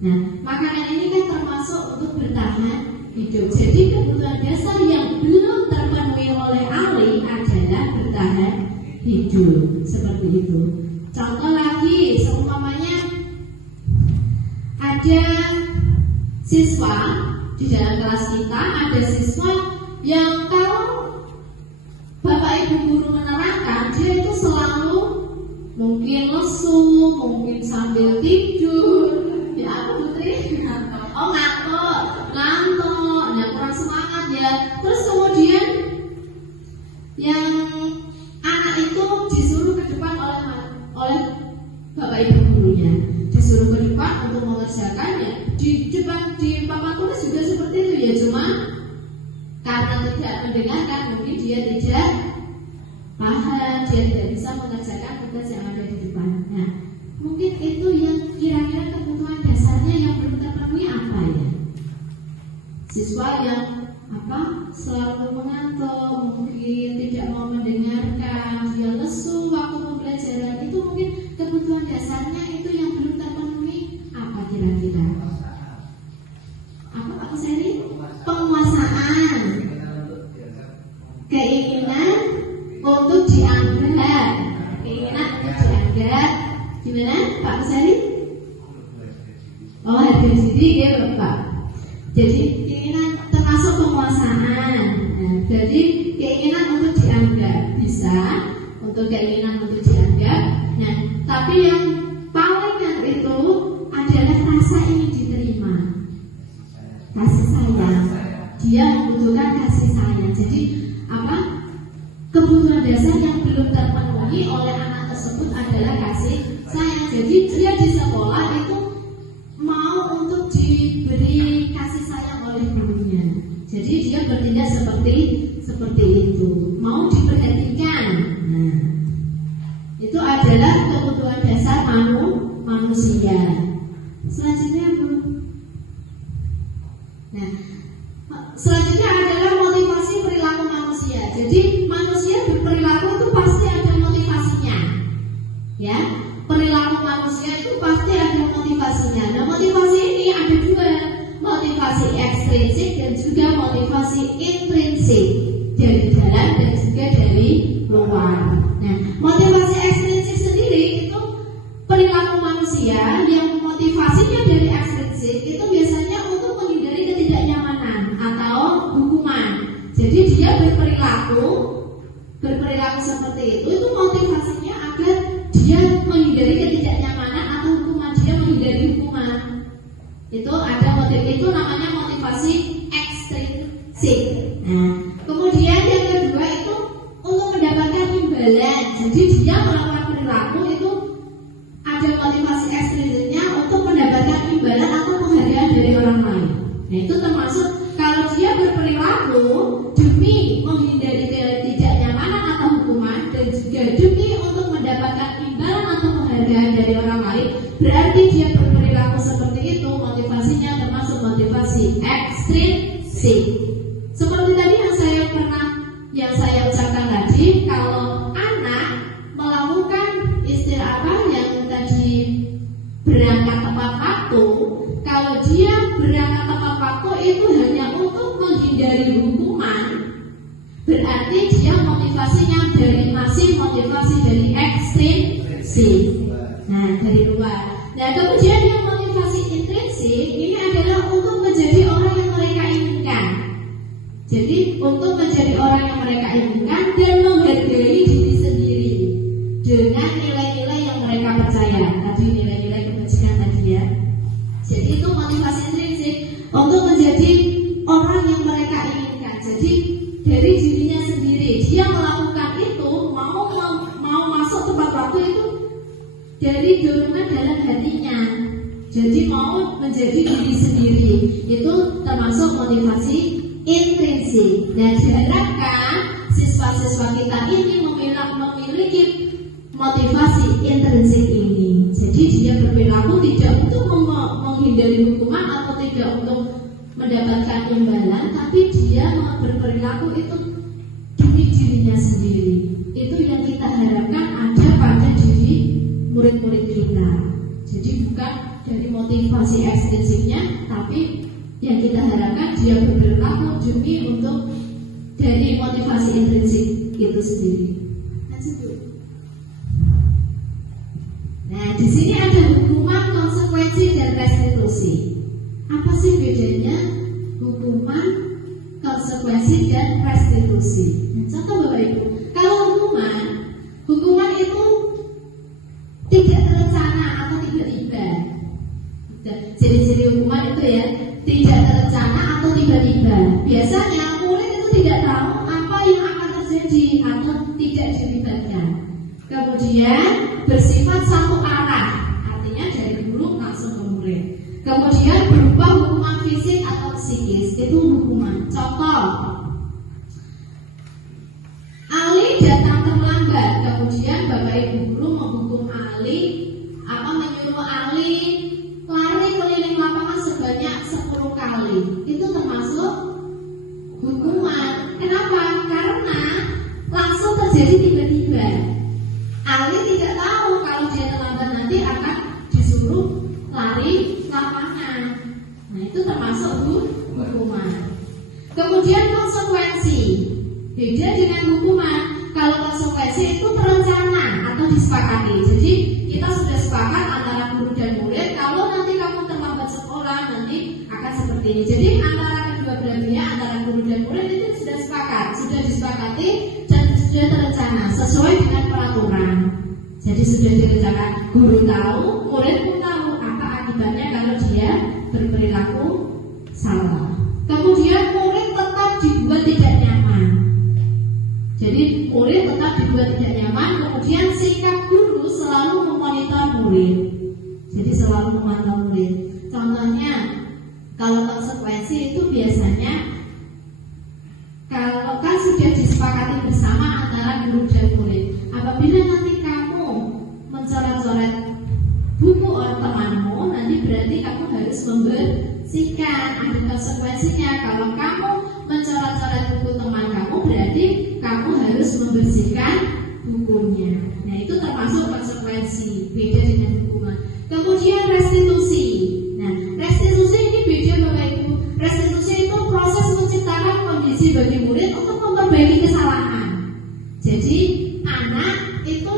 Nah, makanan ini kan termasuk untuk bertahan hidup. Jadi kebutuhan dasar yang belum terpenuhi oleh Ali adalah bertahan hidup. Seperti itu. Contoh lagi, seumpamanya ada siswa di dalam kelas kita, ada siswa yang kalau Bapak Ibu guru menerangkan, dia itu selalu mungkin lesu, mungkin sambil tidur. Ya apa Putri? Oh ngantuk, ya kurang semangat ya. Terus kemudian yang anak itu disuruh ke depan oleh Bapak Ibu gurunya, disuruh ke depan untuk mengerjakannya. Di depan di papan tulis juga seperti itu ya, cuma karena tidak mendengarkan mungkin dia tidak paham, dia tidak bisa mengerjakan tugas yang ada di depan. Nah, mungkin itu yang kira-kira kebutuhan dasarnya yang belum terpenuhi apa ya? Siswa yang selalu mengantuk, mungkin tidak mau mendengarkan, dia lesu waktu pembelajaran, itu mungkin kebutuhan dasarnya itu yang belum terpenuhi apa kira-kira? Apa Pak Seri? Penguasaan, keinginan untuk dianggap, gimana Pak Seri? Oh, harga diri ya Bapak. Jadi keinginan termasuk penguasaan. Nah, jadi keinginan untuk dianggap bisa, untuk keinginan untuk dianggap. Nah, tapi yang paling itu adalah rasa ingin diterima, kasih sayang. Dia membutuhkan kasih sayang. Jadi apa? Kebutuhan dasar yang belum terpenuhi oleh anak tersebut adalah kasih sayang. Jadi dia di sekolah itu mau untuk diberi kasih sayang oleh gurunya. Jadi dia bertindak seperti itu, mau diperhatikan. Nah, itu adalah kebutuhan dasar manusia. Selanjutnya Bu. Nah, selanjutnya adalah motivasi perilaku manusia. Jadi manusia berperilaku itu pasti ada motivasinya, ya. Perilaku manusia itu pasti ada motivasinya. Nah, motivasi ini ada dua, motivasi ekstrinsik dan juga motivasi intrinsik, dari dalam dan juga dari luar. Nah, motivasi ekstrinsik sendiri itu perilaku manusia yang motivasinya dari ekstrinsik itu biasanya untuk menghindari ketidaknyamanan atau hukuman. Jadi dia berperilaku seperti itu motivasinya agar dia menghindari ketidaknyamanan atau hukuman, dia menghindari hukuman. Itu ada itu namanya motivasi ekstrinsik. Nah, kemudian yang kedua itu untuk mendapatkan imbalan. Jadi dia melakukan perilaku itu ada motivasi ekstrinsiknya untuk mendapatkan imbalan atau penghargaan dari orang lain. Nah, itu termasuk kalau dia berperilaku demi menghindari ketidaknyamanan atau hukuman dan juga demi untuk mendapatkan imbalan atau penghargaan dari orang lain, berarti dia berperilaku seperti itu, motivasinya termasuk motivasi ekstrinsik. Seperti tadi yang saya ucapkan tadi, kalau anak melakukan yang tadi berangkat tepat waktu, kalau dia berangkat tepat waktu itu hanya untuk menghindari hukuman, berarti dia motivasinya masih motivasi dari ekstrinsik. Nah, dari luar. Nah, kemudian yang motivasi intrinsik ini adalah untuk menjadi orang yang mereka inginkan. Jadi untuk menjadi orang yang mereka inginkan dan menghargai diri sendiri dengan nilai-nilai yang mereka percaya. Tadi nilai-nilai kebajikan tadi ya. Jadi itu motivasi intrinsik untuk menjadi orang yang mereka inginkan. Jadi dari dirinya sendiri dia melakukan itu, mau masuk tepat waktu itu dari dorongan dalam hatinya. Jadi mau menjadi diri sendiri. Itu termasuk motivasi intrinsik. Dan diharapkan siswa-siswa kita ini memiliki motivasi intrinsik ini. Jadi dia berperilaku tidak untuk menghindari hukuman atau tidak untuk mendapatkan imbalan, tapi dia berperilaku itu demi dirinya sendiri. Itu yang kita harapkan ada pada diri murid-murid kita. Jadi bukan dari motivasi ekstrinsiknya, tapi yang kita harapkan dia berperilaku demi untuk dari motivasi intrinsik itu sendiri. Nah, di sini ada hukuman, konsekuensi, dan restitusi. Apa sih bedanya hukuman, konsekuensi, dan restitusi? Nah, contoh Bapak Ibu, kalau hukuman itu tidak terencana atau tiba-tiba. Ciri-ciri hukuman itu ya, tidak terencana atau tiba-tiba. Biasanya murid itu tidak tahu apa yang akan terjadi atau tidak dilibatkan. Kemudian bersifat satu arah, artinya dari guru langsung ke murid. Kemudian berupa hukuman fisik atau psikis, itu hukuman. Contoh, Ali datang terlambat, kemudian Bapak Ibu guru menghukum Ali, menyuruh Ali lari keliling lapangan sebanyak 10 kali. Itu termasuk hukuman. Kenapa? Karena langsung terjadi tiba-tiba. Ali tidak tahu kalau dia terlambat nanti akan disuruh lari lapangan. Nah, itu termasuk hukuman. Kemudian konsekuensi. Beda dengan hukuman. Kalau konsekuensi itu terencana atau disepakati. Jadi kita sudah sepakat antara guru dan murid, kalau nanti kamu terlambat sekolah nanti akan seperti ini. Jadi antara kedua belah pihak, antara guru dan murid itu sudah sepakat, sudah disepakati dan sudah terencana sesuai dengan sudah direncanakan, guru tahu, murid pun tahu apa akibatnya kalau dia berperilaku salah. Kemudian murid tetap dibuat tidak nyaman. Jadi murid tetap dibuat tidak nyaman. Kemudian sikap guru selalu memonitor murid. Jadi selalu memantau murid. Contohnya kalau konsekuensi itu biasanya kalau kan sudah disepakati bersama antara guru dan murid. Apabila nanti kamu mencoret-coret buku temanmu, nanti berarti kamu harus membersihkan. Ada konsekuensinya. Kalau kamu mencoret-coret buku teman kamu, berarti kamu harus membersihkan bukunya. Nah, itu termasuk konsekuensi, beda dengan hukuman. Kemudian restitusi. Nah, restitusi ini beda Bapak Ibu. Restitusi itu proses menciptakan kondisi bagi murid untuk memperbaiki kesalahan. Jadi anak itu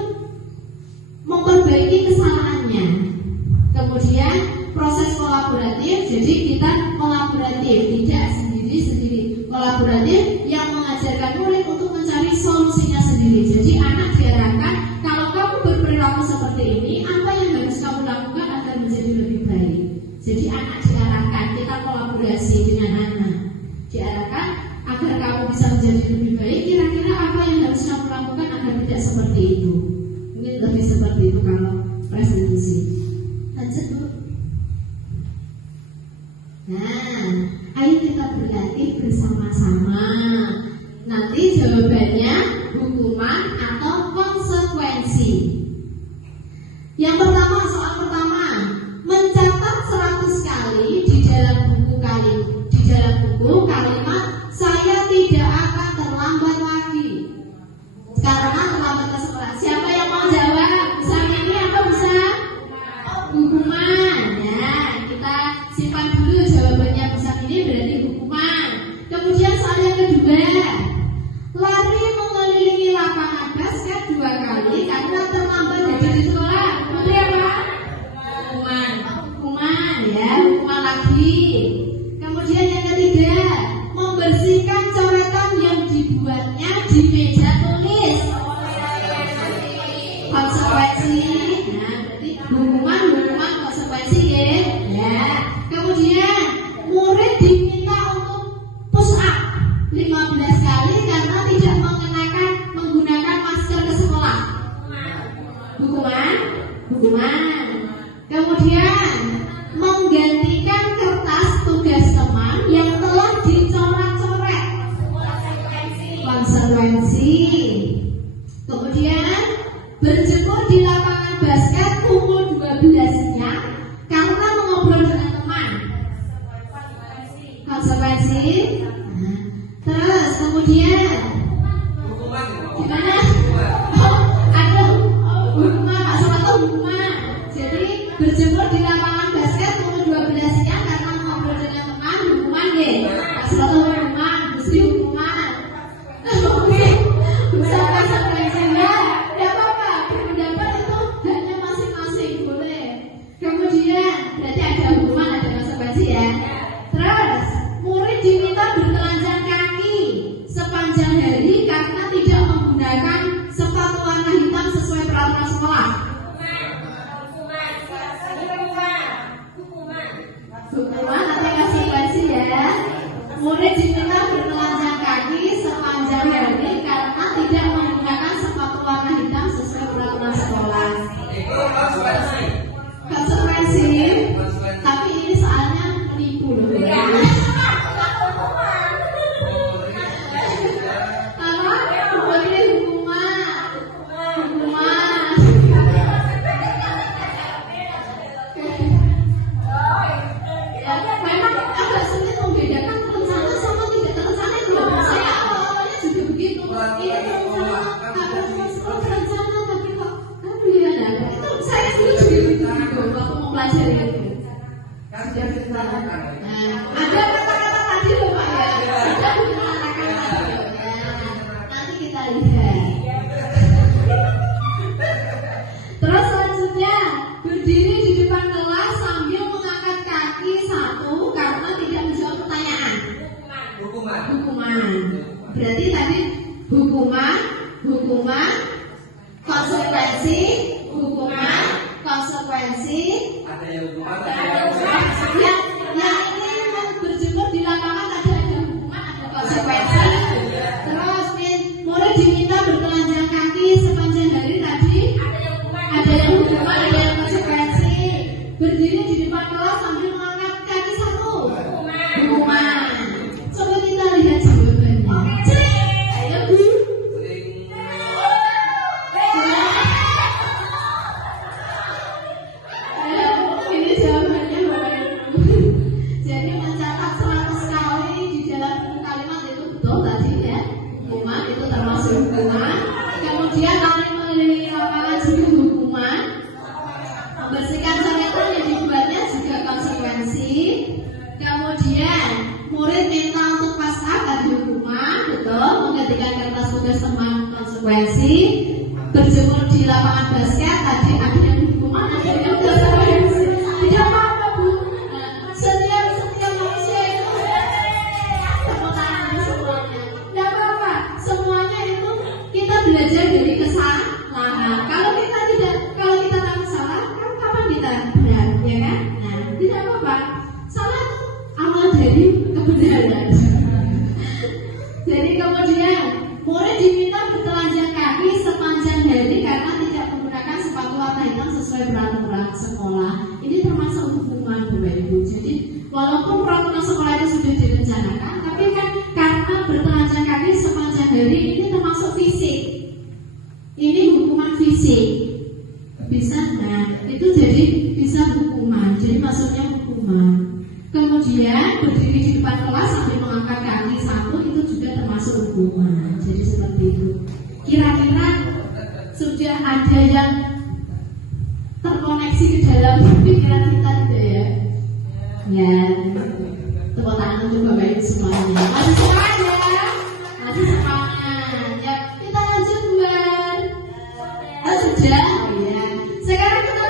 memperbaiki kesalahannya. Kemudian proses kolaboratif, jadi kita kolaboratif, tidak sendiri-sendiri. Kolaboratif yang mengajarkan murid untuk mencari solusinya sendiri. Jadi anak diarahkan, kalau kamu berperilaku seperti ini, apa yang harus kamu lakukan agar menjadi lebih baik. Jadi anak diarahkan, kita kolaborasi dengan anak. Diarahkan agar kamu bisa menjadi lebih baik, kira-kira apa yang harus kamu lakukan agar tidak seperti itu. Mungkin lebih seperti itu kalau restitusi. Lanjut Bu. Nah, ayo kita berlatih bersama-sama. Nanti jawabannya hukuman atau konsekuensi. Yang pertama, soal pertama, mencatat 100 kali di dalam buku kalimat saya tidak akan terlambat lagi. Karena terlambat ke sekolah. Siapa yang mau jawab? Bisa ini atau bisa? Hukuman. Ya, kita simpan dulu jawabannya. Bisa ini berarti hukuman. Kemudian soal yang kedua, lari mengelilingi lapangan basket 2 kali karena terlambat dari sekolah. Itu apa? Hukuman ya, hukuman lagi. Kemudian yang ketiga, membersihkan coretan yang dibuatnya di meja tulis. Konsekuensi. Nah, berarti hukuman konsekuensi ya. Kemudian murid diminta untuk push up 15 kali karena tidak menggunakan masker ke sekolah. Hukuman. Kemudian menggantikan kertas tugas teman yang telah dicoret-coret. Konsekuensi. Kemudian berjemur di lapangan basket pukul 12-nya karena mengobrol dengan teman. Konsekuensi. Nah, terus kemudian gimana? Ada hukuman, masalah hukuman. Jadi berjemur di lapangan basket pukul 12-nya karena mengobrol dengan teman, hukuman deh. Masalah hukuman, mesti hukuman. Oke, bisa konsekuensinya. Tidak apa-apa, berpendapat itu hanya masing-masing, boleh. Kemudian berarti ada hukuman, ada konsekuensi ya. Terus murid diminta bertelanjang kaki sepanjang hari karena tidak menggunakan sepatu warna hitam sesuai peraturan sekolah. Hukuman atau konsekuensi ya. Murid diminta bertelanjang kaki sepanjang hari karena tidak menggunakan sepatu warna hitam sesuai peraturan sekolah. Konsekuensi. Tapi ini soalnya menipu loh. Memang agak sulit membedakan terencana sama tidak terencana itu. Saya awalnya juga begitu. Ini terencana tapi kok aduh ya nah. Itu saya sendiri juga begitu waktu mempelajari itu. Sudah direncanakan. Nah, ada kata-kata tadi loh Pak ya. Sudah direncanakan tadi. Nanti kita lihat. Terus selanjutnya berdiri di depan kelas sambil mengangkat kaki satu karena tidak menjawab pertanyaan. Hukuman. Berarti tadi hukuman, konsekuensi, berdiri di depan kelas sambil mengangkat kaki satu. Hukuman. Coba kita lihat jawabannya. Ayo Bu. Ini jawabannya Bapak Ibu. Jadi mencatat 100 kali di dalam kalimat itu betul tadi ya. Hukuman itu termasuk hukuman. Kemudian lari mengelilingi lapangan juga hukuman. Membersihkan coretan yang dibuatnya juga konsekuensi. Kemudian murid minta untuk pass up ada hukuman, betul. Menggantikan kertas tugas teman konsekuensi. Berjemur di lapangan basket tadi ada yang hukuman, ada yang konsekuensi. Tidak apa-apa Bu. Nah, setiap manusia itu tepuk tangan semuanya. Tidak apa-apa. Semuanya itu kita belajar dari kesalahan. Kalau kita tahu salah, kan kapan kita benar, ya kan? Nah, tidak apa-apa. Salah itu awal dari kebenaran. Jadi kemudian murid diminta bertelanjang kaki sepanjang hari karena tidak menggunakan sepatu warna hitam sesuai peraturan sekolah. Ini termasuk hukuman Bapak Ibu. Jadi walaupun peraturan sekolah itu sudah direncanakan, tapi kan karena bertelanjang kaki sepanjang hari ini termasuk fisik. Ini hukuman fisik. Bisa, nah itu jadi bisa hukuman. Jadi maksudnya hukuman. Kemudian berdiri di depan kelas sambil mengangkat kaki satu itu juga termasuk hukuman. Jadi seperti itu. Kira-kira sudah ada yang terkoneksi di dalam pikiran kita tidak ya? Ya, tepuk tangan untuk Bapak Ibu semuanya. Masih semangat ya? Masih semangat. Ya, kita lanjut buat. Oh sudah? Oh ya. Sekarang kita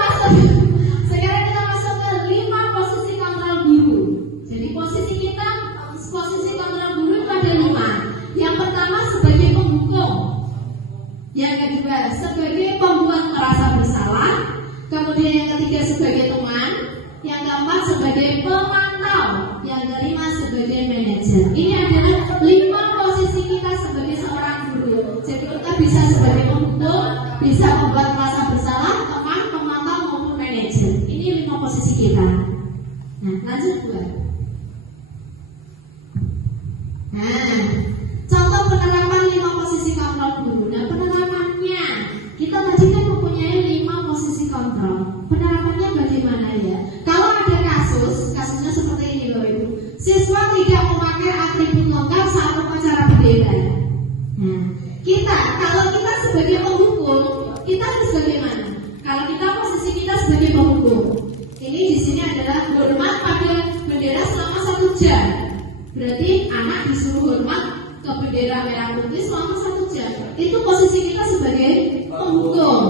masuk ke 5 posisi kontrol guru. Jadi posisi kontrol guru itu ada 5. Yang pertama sebagai penghukum. Yang kedua sebagai pembuat merasa bersalah. Kemudian yang ketiga sebagai teman. Yang keempat sebagai pemantau. Yang kelima sebagai manajer. Ini adalah 5 posisi kita sebagai seorang guru. Jadi kita bisa sebagai penghukum, bisa membuat merasa bersalah, teman, pemantau maupun manajer. Ini 5 posisi kita. Nah, lanjut buat. Nah, contoh penerapan 5 posisi kontrol guru. Nah, penerapannya kita tadi kan mempunyai 5 posisi kontrol. Penerapannya bagaimana ya? Kalau ada kasusnya seperti ini Bapak Ibu. Siswa tidak memakai atribut lengkap saat upacara bendera. Nah, kalau kita sebagai penghukum, kita harus bagaimana? Kalau kita posisi kita sebagai penghukum, ini di sini adalah hormat pada bendera selama 1 jam. Berarti anak disuruh hormat ke bendera merah putih selama 1 jam. Itu posisi kita sebagai penghukum.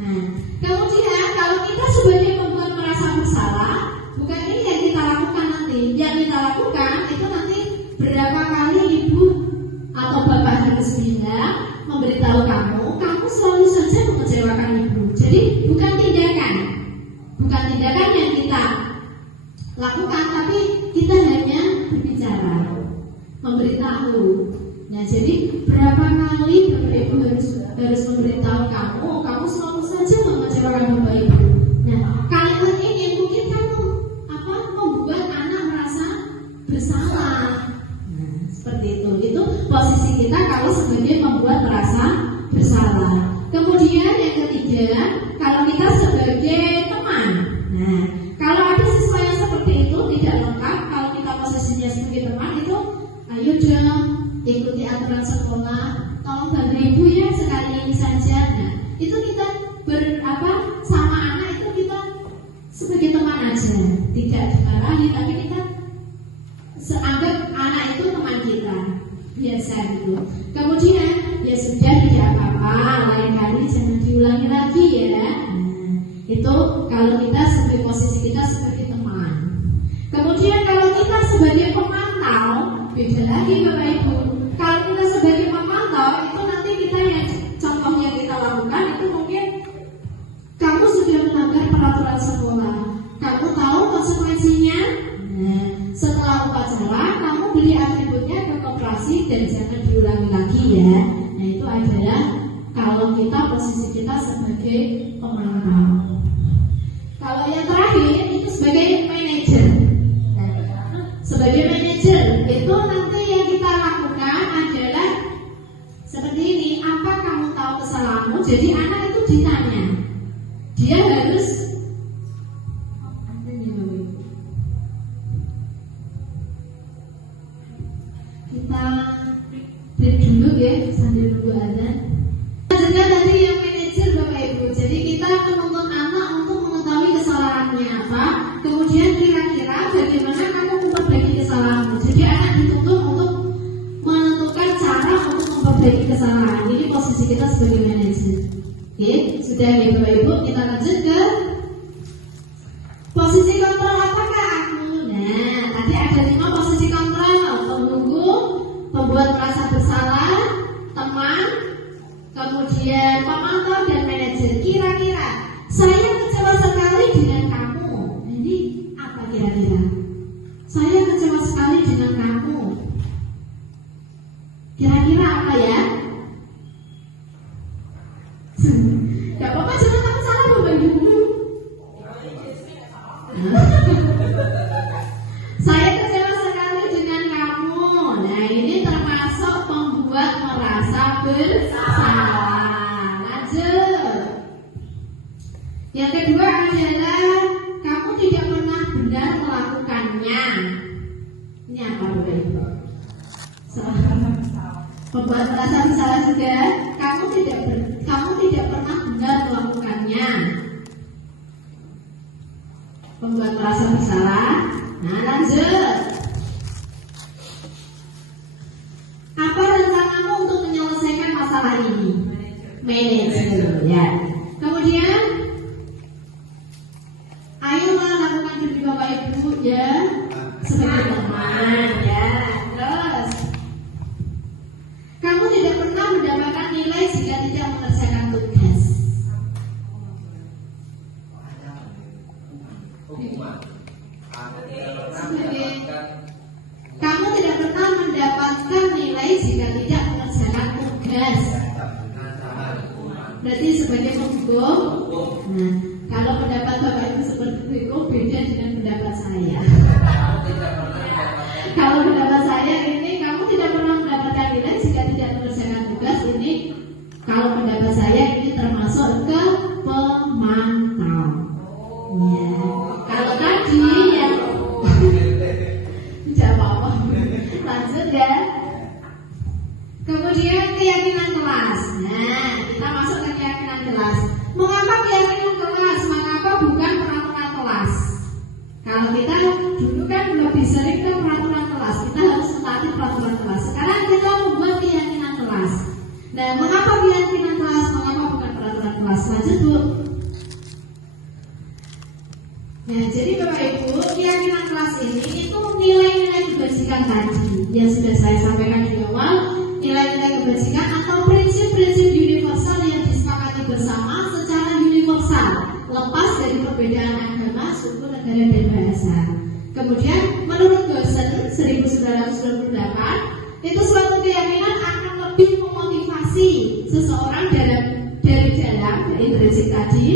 Nah, kemudian kalau kita sebagai pembuat merasa bersalah, bukan ini yang kita lakukan nanti. Yang kita lakukan itu nanti berapa kali ibu atau bapak harus bilang memberitahu kamu selalu saja mengecewakan ibu. Jadi bukan tindakan yang kita lakukan, tapi kita hanya berbicara, memberitahu. Nah, jadi berapa kali bapak ibu harus memberitahu kamu selalu saja mengecewakan bapak ibu. Nah, kalimat ini mungkin kamu membuat anak merasa bersalah. Nah, seperti itu. Itu posisi kita kalau sebagai membuat merasa bersalah. Kemudian yang ketiga, kalau kita sebagai teman. Nah, kalau ada siswa yang seperti itu tidak lengkap, kalau kita posisinya sebagai teman itu, ayo dong ikuti aturan sekolah, tolong bantu ibu ya sekali ini saja. Nah, itu kita sama anak itu kita sebagai teman aja, tidak dimarahi, tapi kita anggap anak itu teman kita biasa gitu. Kemudian ya sudah tidak apa-apa, lain kali jangan diulangi lagi ya. Nah, itu kalau kita sebagai posisi kita sebagai teman. Kemudian kalau kita sebagai pemantau, beda lagi Bapak Ibu. Kalau kita sebagai pemantau itu nanti kita yang contoh yang kita lakukan itu mungkin kamu sudah melanggar peraturan sekolah, kamu tahu konsekuensinya. Nah, setelah upacara kamu beli atributnya ke koperasi dan jangan diulangi lagi ya. Nah, itu adalah kalau kita posisi kita sebagai pemantau. Kalau yang terakhir harus ada nih Bapak Ibu. Kita break dulu ya sambil nunggu azan. Juga tadi yang manajer Bapak Ibu. Jadi kita menuntut anak untuk mengetahui kesalahannya apa, kemudian kira-kira bagaimana kamu memperbaiki kesalahanmu. Jadi anak dituntut untuk menentukan cara untuk memperbaiki kesalahan. Ini posisi kita sebagai manajer. Oke, sudah ya Bapak Ibu, kita lanjut ke posisi kontrol. Apakah aku? Nah, tadi ada 5 posisi kontrol: penunggu, pembuat merasa bersalah, teman, kemudian pemantau dan manajer. Kira-kira saya kecewa sekali dengan kamu. Ini apa kira-kira? Saya kecewa sekali dengan kamu. Kira-kira apa ya? Gak apa-apa, cuma kamu salah Bapak Ibu. Saya kecewa sekali dengan kamu. Nah, ini termasuk membuat merasa bersalah. Lanjut. Yang kedua adalah kamu tidak pernah benar melakukannya. Ini apa Bapak Ibu? Membuat merasa bersalah juga. Kamu tidak pernah benar melakukannya. Membuat merasa bersalah. Nah, lanjut. Apa rencanamu untuk menyelesaikan masalah ini? Manajer, ya. Kemudian, ayolah lakukan demi Bapak Ibu ya, sebagai teman ya. Terus, kamu tidak pernah mendapatkan nilai jika tidak mengerjakan tugas. Kamu tidak pernah mendapatkan nilai jika tidak mengerjakan tugas. Berarti sebagai penghukum. Nah, kalau pendapat Bapak Ibu seperti itu beda dengan pendapat saya. Kalau pendapat saya ini, kamu tidak pernah mendapatkan nilai jika tidak mengerjakan tugas. Ini kalau pendapat saya ini termasuk ke pemantau. Ya. Kalau tadi yang tidak apa-apa. Lanjut ya. Kemudian keyakinan kelas. Nah, kita masuk ke keyakinan kelas. Mengapa keyakinan kelas? Mengapa bukan peraturan kelas? Kalau kita dulu kan lebih sering ke peraturan kelas, kita harus mentaati peraturan kelas. Sekarang kita membuat keyakinan kelas. Nah, mengapa keyakinan kelas? Mengapa bukan peraturan kelas? Lanjut Bu. Nah, jadi Bapak Ibu, keyakinan kelas ini itu nilai-nilai kebajikan tadi yang sudah saya sampaikan di awal. Nilai-nilai kebajikan atau prinsip-prinsip universal yang disepakati bersama secara universal, lepas dari perbedaan agama, suku, negara, dan bahasa. Kemudian menurut Gosen 1998, itu suatu keyakinan akan lebih memotivasi seseorang dari dalam prinsip tadi.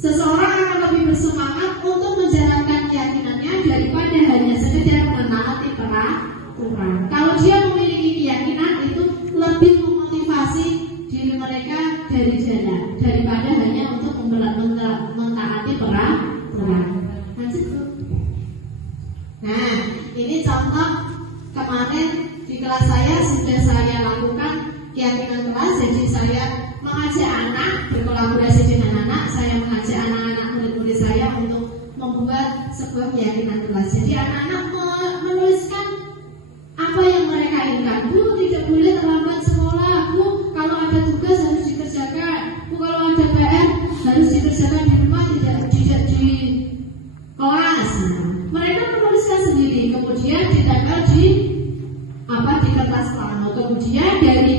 Seseorang akan lebih bersemangat untuk menjalankan keyakinannya daripada hanya sekedar menaati peraturan. Kalau dia memiliki keyakinan, itu lebih memotivasi diri mereka dari jalan daripada hanya untuk mentaati peraturan. Lanjut. Nah, ini contoh kemarin di kelas saya sudah saya lakukan keyakinan kelas. Jadi saya mengajak anak, berkolaborasi dengan anak, saya mengajak anak-anak murid-murid saya untuk membuat sebuah keyakinan kelas. Jadi anak-anak menuliskan apa yang mereka inginkan. Bu, tidak boleh terlambat sekolah. Bu, kalau ada tugas harus dikerjakan. Bu, kalau ada PR harus dikerjakan di rumah, tidak di kelas. Mereka menuliskan sendiri, kemudian ditempel di kertas plano. Kemudian dari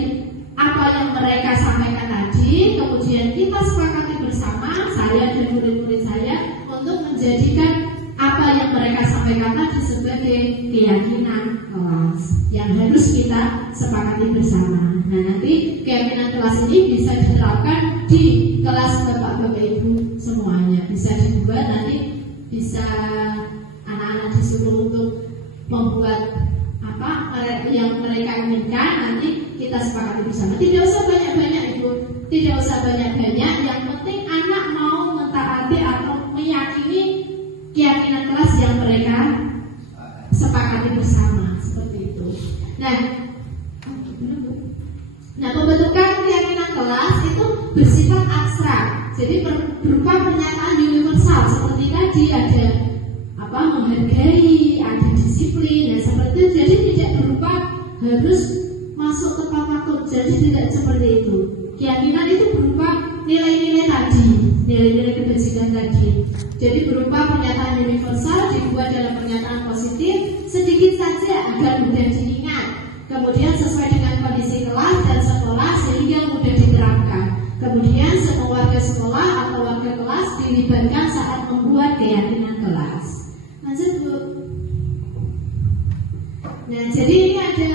apa yang mereka sampaikan tadi, kemudian kita sepakati bersama, saya dan murid-murid saya, untuk menjadikan apa yang mereka sampaikan tadi sebagai keyakinan kelas yang harus kita sepakati bersama. Nah, nanti keyakinan kelas ini bisa diterapkan di kelas Bapak-Bapak Ibu semuanya. Bisa dibuat, nanti bisa anak-anak disuruh untuk membuat apa yang mereka inginkan, nanti kita sepakati bersama. Tidak usah banyak-banyak Ibu, tidak usah banyak-banyak. Yang penting anak mau mentaati tadi ada menghargai, ada disiplin, dan seperti itu. Jadi tidak berupa harus masuk tepat waktu. Jadi tidak seperti itu. Keyakinan itu berupa nilai-nilai tadi, nilai-nilai kebajikan tadi. Jadi berupa pernyataan universal dibuat dalam pernyataan positif sedikit saja agar mudah diingat. Kemudian sesuai dengan kondisi kelas dan sekolah sehingga mudah diterapkan. Kemudian semua warga sekolah atau warga kelas dilibatkan saat membuat keyakinan kelas. Lanjut Bu. Nah, jadi ini ada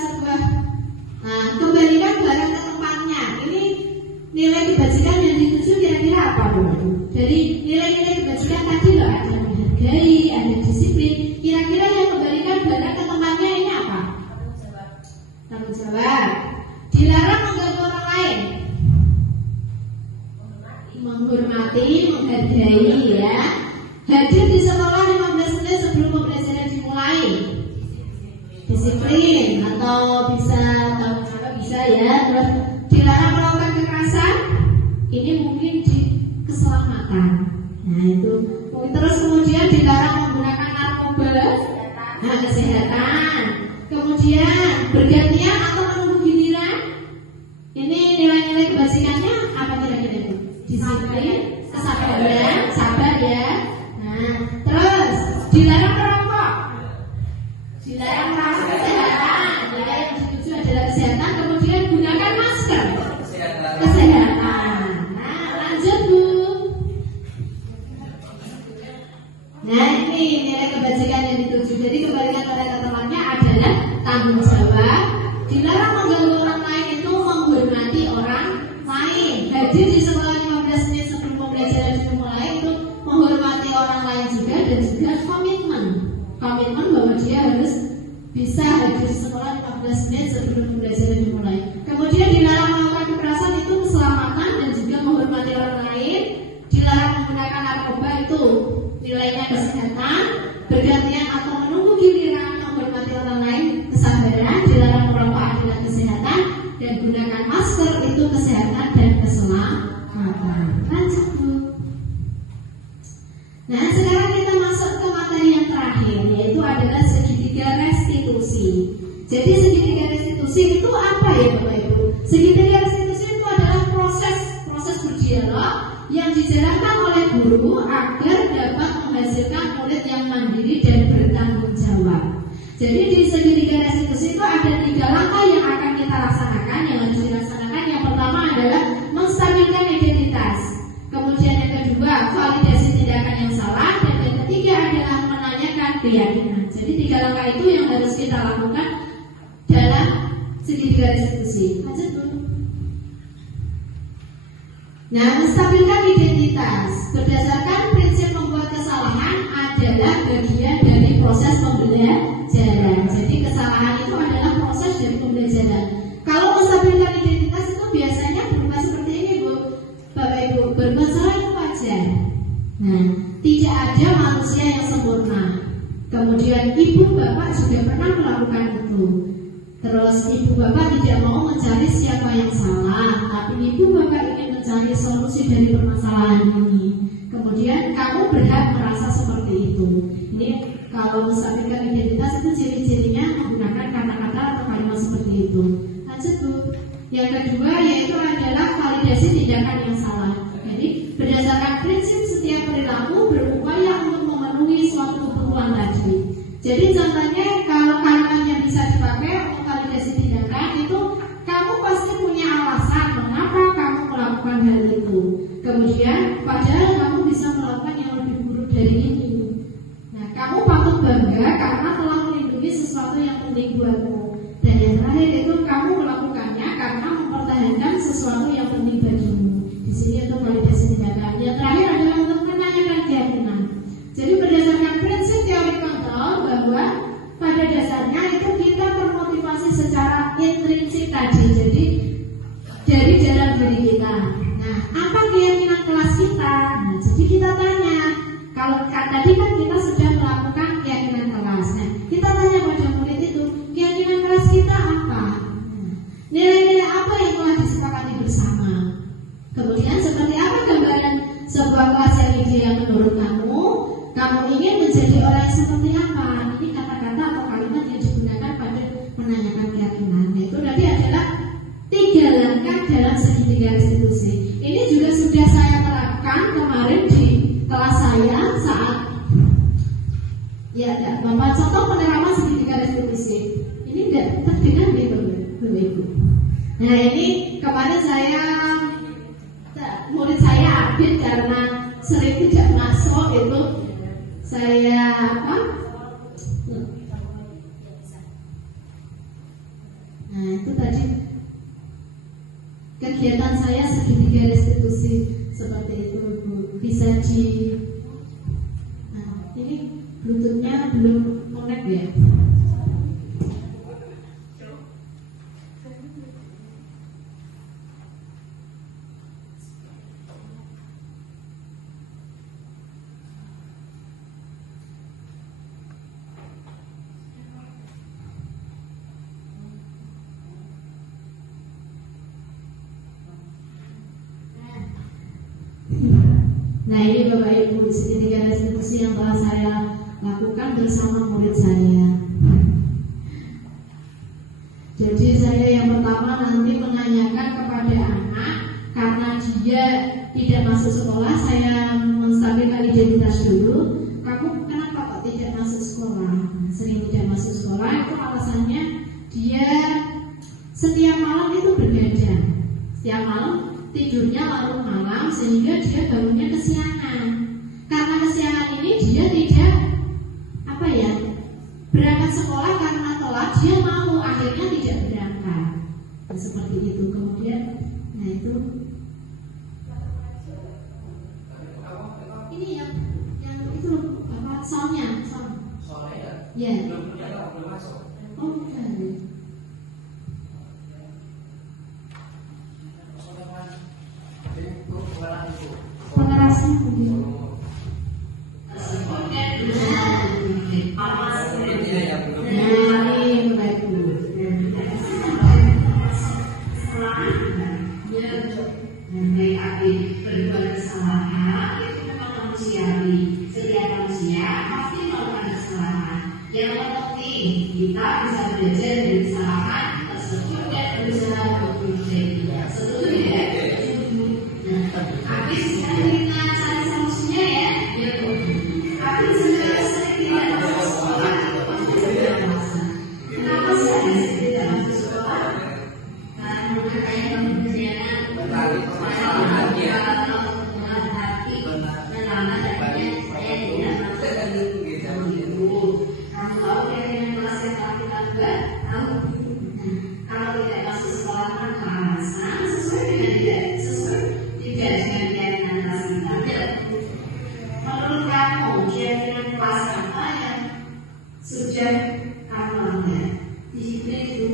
sebuah kembalikan barang ke tempatnya. Ini nilai kebajikan yang dituju kira-kira apa Bu? Jadi nilai-nilai kebajikan tadi loh, ada menghargai, ada disiplin. Kira-kira yang kembalikan barang ke tempatnya ini apa? Tanggung jawab. Dilarang mengganggu orang lain. Menghormati, menghargai ya. Hadir di sekolah 15 menit sebelum pembelajaran dimulai. Disiplin atau bisa tanggung jawab bisa ya. Terus dilarang melakukan kekerasan. Ini mungkin di keselamatan. Nah itu. Terus kemudian dilarang menggunakan narkoba. Nah kesehatan. Kemudian bergantian atau menunggu giliran. Ini nilai-nilai kebajikannya apa kira-kira itu? Disiplin, kesabaran, sabar ya. Nah, terus dilarang merokok, dilarang merokok, kesehatan. Jika yang dituju adalah kesehatan, kemudian gunakan masker, kesehatan. Nah, lanjut Bu. Nah, ini nilai kebajikan yang dituju. Jadi kembalikan pada temannya adalah tanggung jawab. Dilarang mengganggu orang lain itu menghormati orang lain. Hadir di sekolah 15 menit sebelum pembelajaran dimulai itu menghormati orang lain juga, dan juga komitmen bahwa dia harus bisa hadir di sekolah 15 menit sebelum pembelajaran dimulai. Kemudian dilarang melakukan kekerasan itu keselamatan dan juga menghormati orang lain. Dilarang menggunakan narkoba itu nilainya kesehatan, bergantian atau menunggu giliran menghormati orang lain, kesabaran. Dilarang merokok adalah kesehatan, dan gunakan masker itu kesehatan dan keselamatan. Lanjut Bu. Nah sekarang kita masuk ke materi yang terakhir, yaitu adalah segitiga restitusi. Jadi segitiga restitusi itu apa ya Bapak Ibu? Segitiga restitusi itu adalah proses berdialog yang dijalankan oleh guru agar dapat menghasilkan murid yang mandiri dan bertanggung jawab. Jadi di segitiga restitusi itu ada 3 langkah yang akan kita laksanakan, yang harus dilaksanakan. Yang pertama adalah menstabilkan identitas. Kemudian yang kedua, validasi tindakan yang salah, dan yang ketiga adalah menanyakan keyakinan. Jadi 3 langkah itu yang harus kita lakukan dalam segitiga restitusi. Lanjut Bu. Nah, menstabilkan identitas berdasarkan prinsip membuat kesalahan adalah bagian dari proses pembelajaran. Jadi kesalahan itu adalah proses dari pembelajaran. Kalau menstabilkan identitas itu biasanya berupa seperti ini Bu, Bapak Ibu. Berbuat salah itu wajar. Nah, tidak ada manusia yang sempurna. Kemudian ibu bapak juga pernah melakukan itu. Terus ibu bapak tidak mau mencari siapa yang salah, tapi ibu bapak ingin mencari solusi dari permasalahan ini. Kemudian kamu berhak merasa seperti itu. Ini kalau menstabilkan identitas itu ciri-cirinya menggunakan kata-kata atau kalimat seperti itu. Lanjut Bu. Yang kedua yaitu adalah validasi tindakan yang salah. Jadi berdasarkan prinsip setiap perilaku berupaya untuk memenuhi suatu kebutuhan tadi. Jadi contohnya kalau kalimatnya bisa dipakai untuk validasi tindakan itu, kamu pasti punya alasan mengapa kamu melakukan hal itu. Kemudian padahal kamu bisa melakukan yang lebih buruk dari ini. Nah, kamu patut bangga karena telah melindungi sesuatu yang penting buatmu. Dan yang terakhir itu kamu melakukannya karena mempertahankan sesuatu yang penting bagimu. Di sini untuk validasi tindakan. Yang terakhir adalah untuk menanyakan keyakinan. Jadi berdasarkan prinsip teori kontrol bahwa pada dasarnya itu kita termotivasi secara intrinsik tadi. Jadi dari dalam diri kita. Nah, apa keyakinan kelas kita? Nah, jadi kita tanya. Kalau tadi kan kita sudah melakukan keyakinan kelas. Nah, kita tanya pada murid itu, keyakinan Ya, Bapak contoh penerapan segitiga restitusi. Ini tidak terdengar nih Bapak Ibu. Nah ini kemarin murid saya update karena sering tidak masuk itu saya apa? Nah itu tadi kegiatan saya segitiga restitusi seperti itu Bu. Bisa di ini Bluetoothnya belum connect ya. Nah ini Bapak Ibu segitiga restitusi yang telah saya lakukan bersama murid saya. Jadi saya yang pertama nanti menanyakan kepada anak karena dia tidak masuk sekolah, saya menstabilkan identitas dulu. Kamu kenapa kok tidak masuk sekolah? Sering tidak masuk sekolah itu alasannya dia setiap malam itu berbeda. Setiap malam tidurnya larut malam sehingga dia bangunnya kesiangan. Karena kesiangan ini dia tidak berangkat sekolah karena telat, dia mau akhirnya tidak berangkat. Nah, seperti itu. Kemudian nah itu ini yang itu apa soundnya ya. Oh bukan. Pengerasnya begitu. Berbuat kesalahan itu memang manusiawi. Setiap manusia pasti melakukan kesalahan. Yang penting kita bisa belajar dari kesalahan tersebut dan berusaha berubah. Setuju ya? Habis kita cari solusinya ya. Habis sudah sering tidak masuk sekolah. Kenapa sih tidak masuk sekolah? Karena kayaknya kemudian sudah kamu langgar disiplin itu.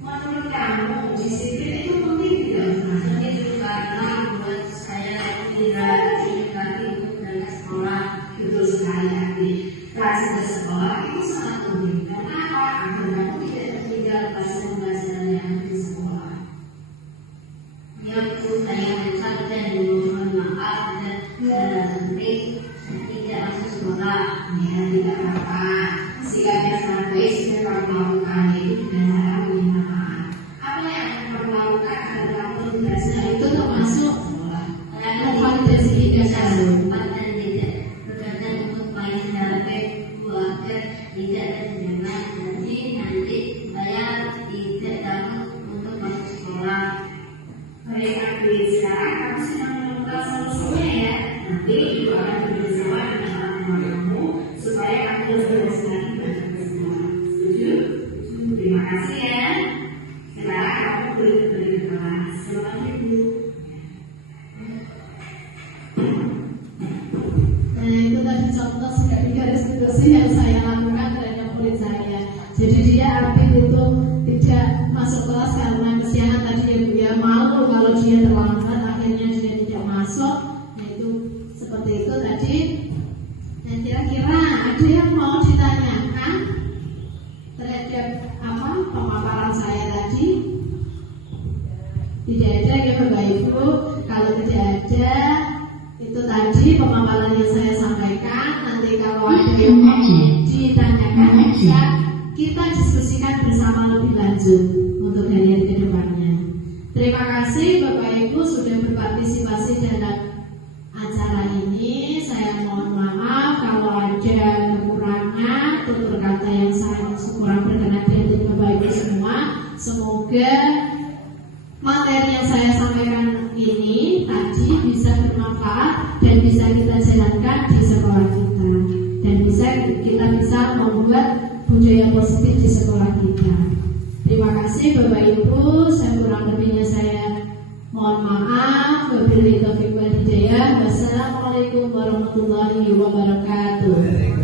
Menurut kamu disiplin itu penting tidak? Penting itu karena buat saya tidak lagi berangkat sekolah itu sekali lagi. Rasa ke sekolah itu sangat penting. Karena apa? Agar kamu tidak tertinggal pelajaran yang di sekolah. Yang itu saya mengucapkan mohon maaf dan penting tidak masuk sekolah. Ya tidak apa-apa. Sikapnya sangat baik sudah kamu lakukan itu dengan cara meminta maaf. Apa yang akan kamu lakukan agar kamu terbiasa itu termasuk validasi tiga satu dan tidak berkaitan untuk paling dapat keluarga tidak terjemah nanti saya tidak tahu untuk masuk sekolah. Mereka sekarang kamu sedang menemukan solusinya ya. Nanti juga akan bersama dengan teman-temanmu supaya kamu lebih lagi bersama. Setuju? Terima kasih ya. Sekarang kamu boleh kembali ke kelas. Selamat ibu. Nah itu tadi contoh segitiga restitusi yang saya lakukan terhadap murid saya. Jadi dia aktif itu tidak masuk kelas karena kesiangan tadi dia malu kalau dia terlambat akhirnya dia tidak masuk. Nah itu seperti itu tadi. Dan kira-kira ada yang mau ditanyakan terhadap apa pemaparan saya tadi? Tidak ada ya Bapak Ibu. Kalau tidak ada itu tadi pemaparan yang saya sampaikan. Nanti kalau ada yang mau ditanyakan bisa kita diskusikan bersama lebih lanjut untuk hari-hari ke depannya. Terima kasih Bapak Ibu sudah berpartisipasi dalam acara ini. Saya mohon maaf kalau ada dan bisa kita jalankan di sekolah kita, dan kita bisa membuat budaya positif di sekolah kita. Terima kasih Bapak Ibu, saya kurang lebihnya saya mohon maaf. Wabillahi taufiq wal hidayah. Wassalamualaikum warahmatullahi wabarakatuh.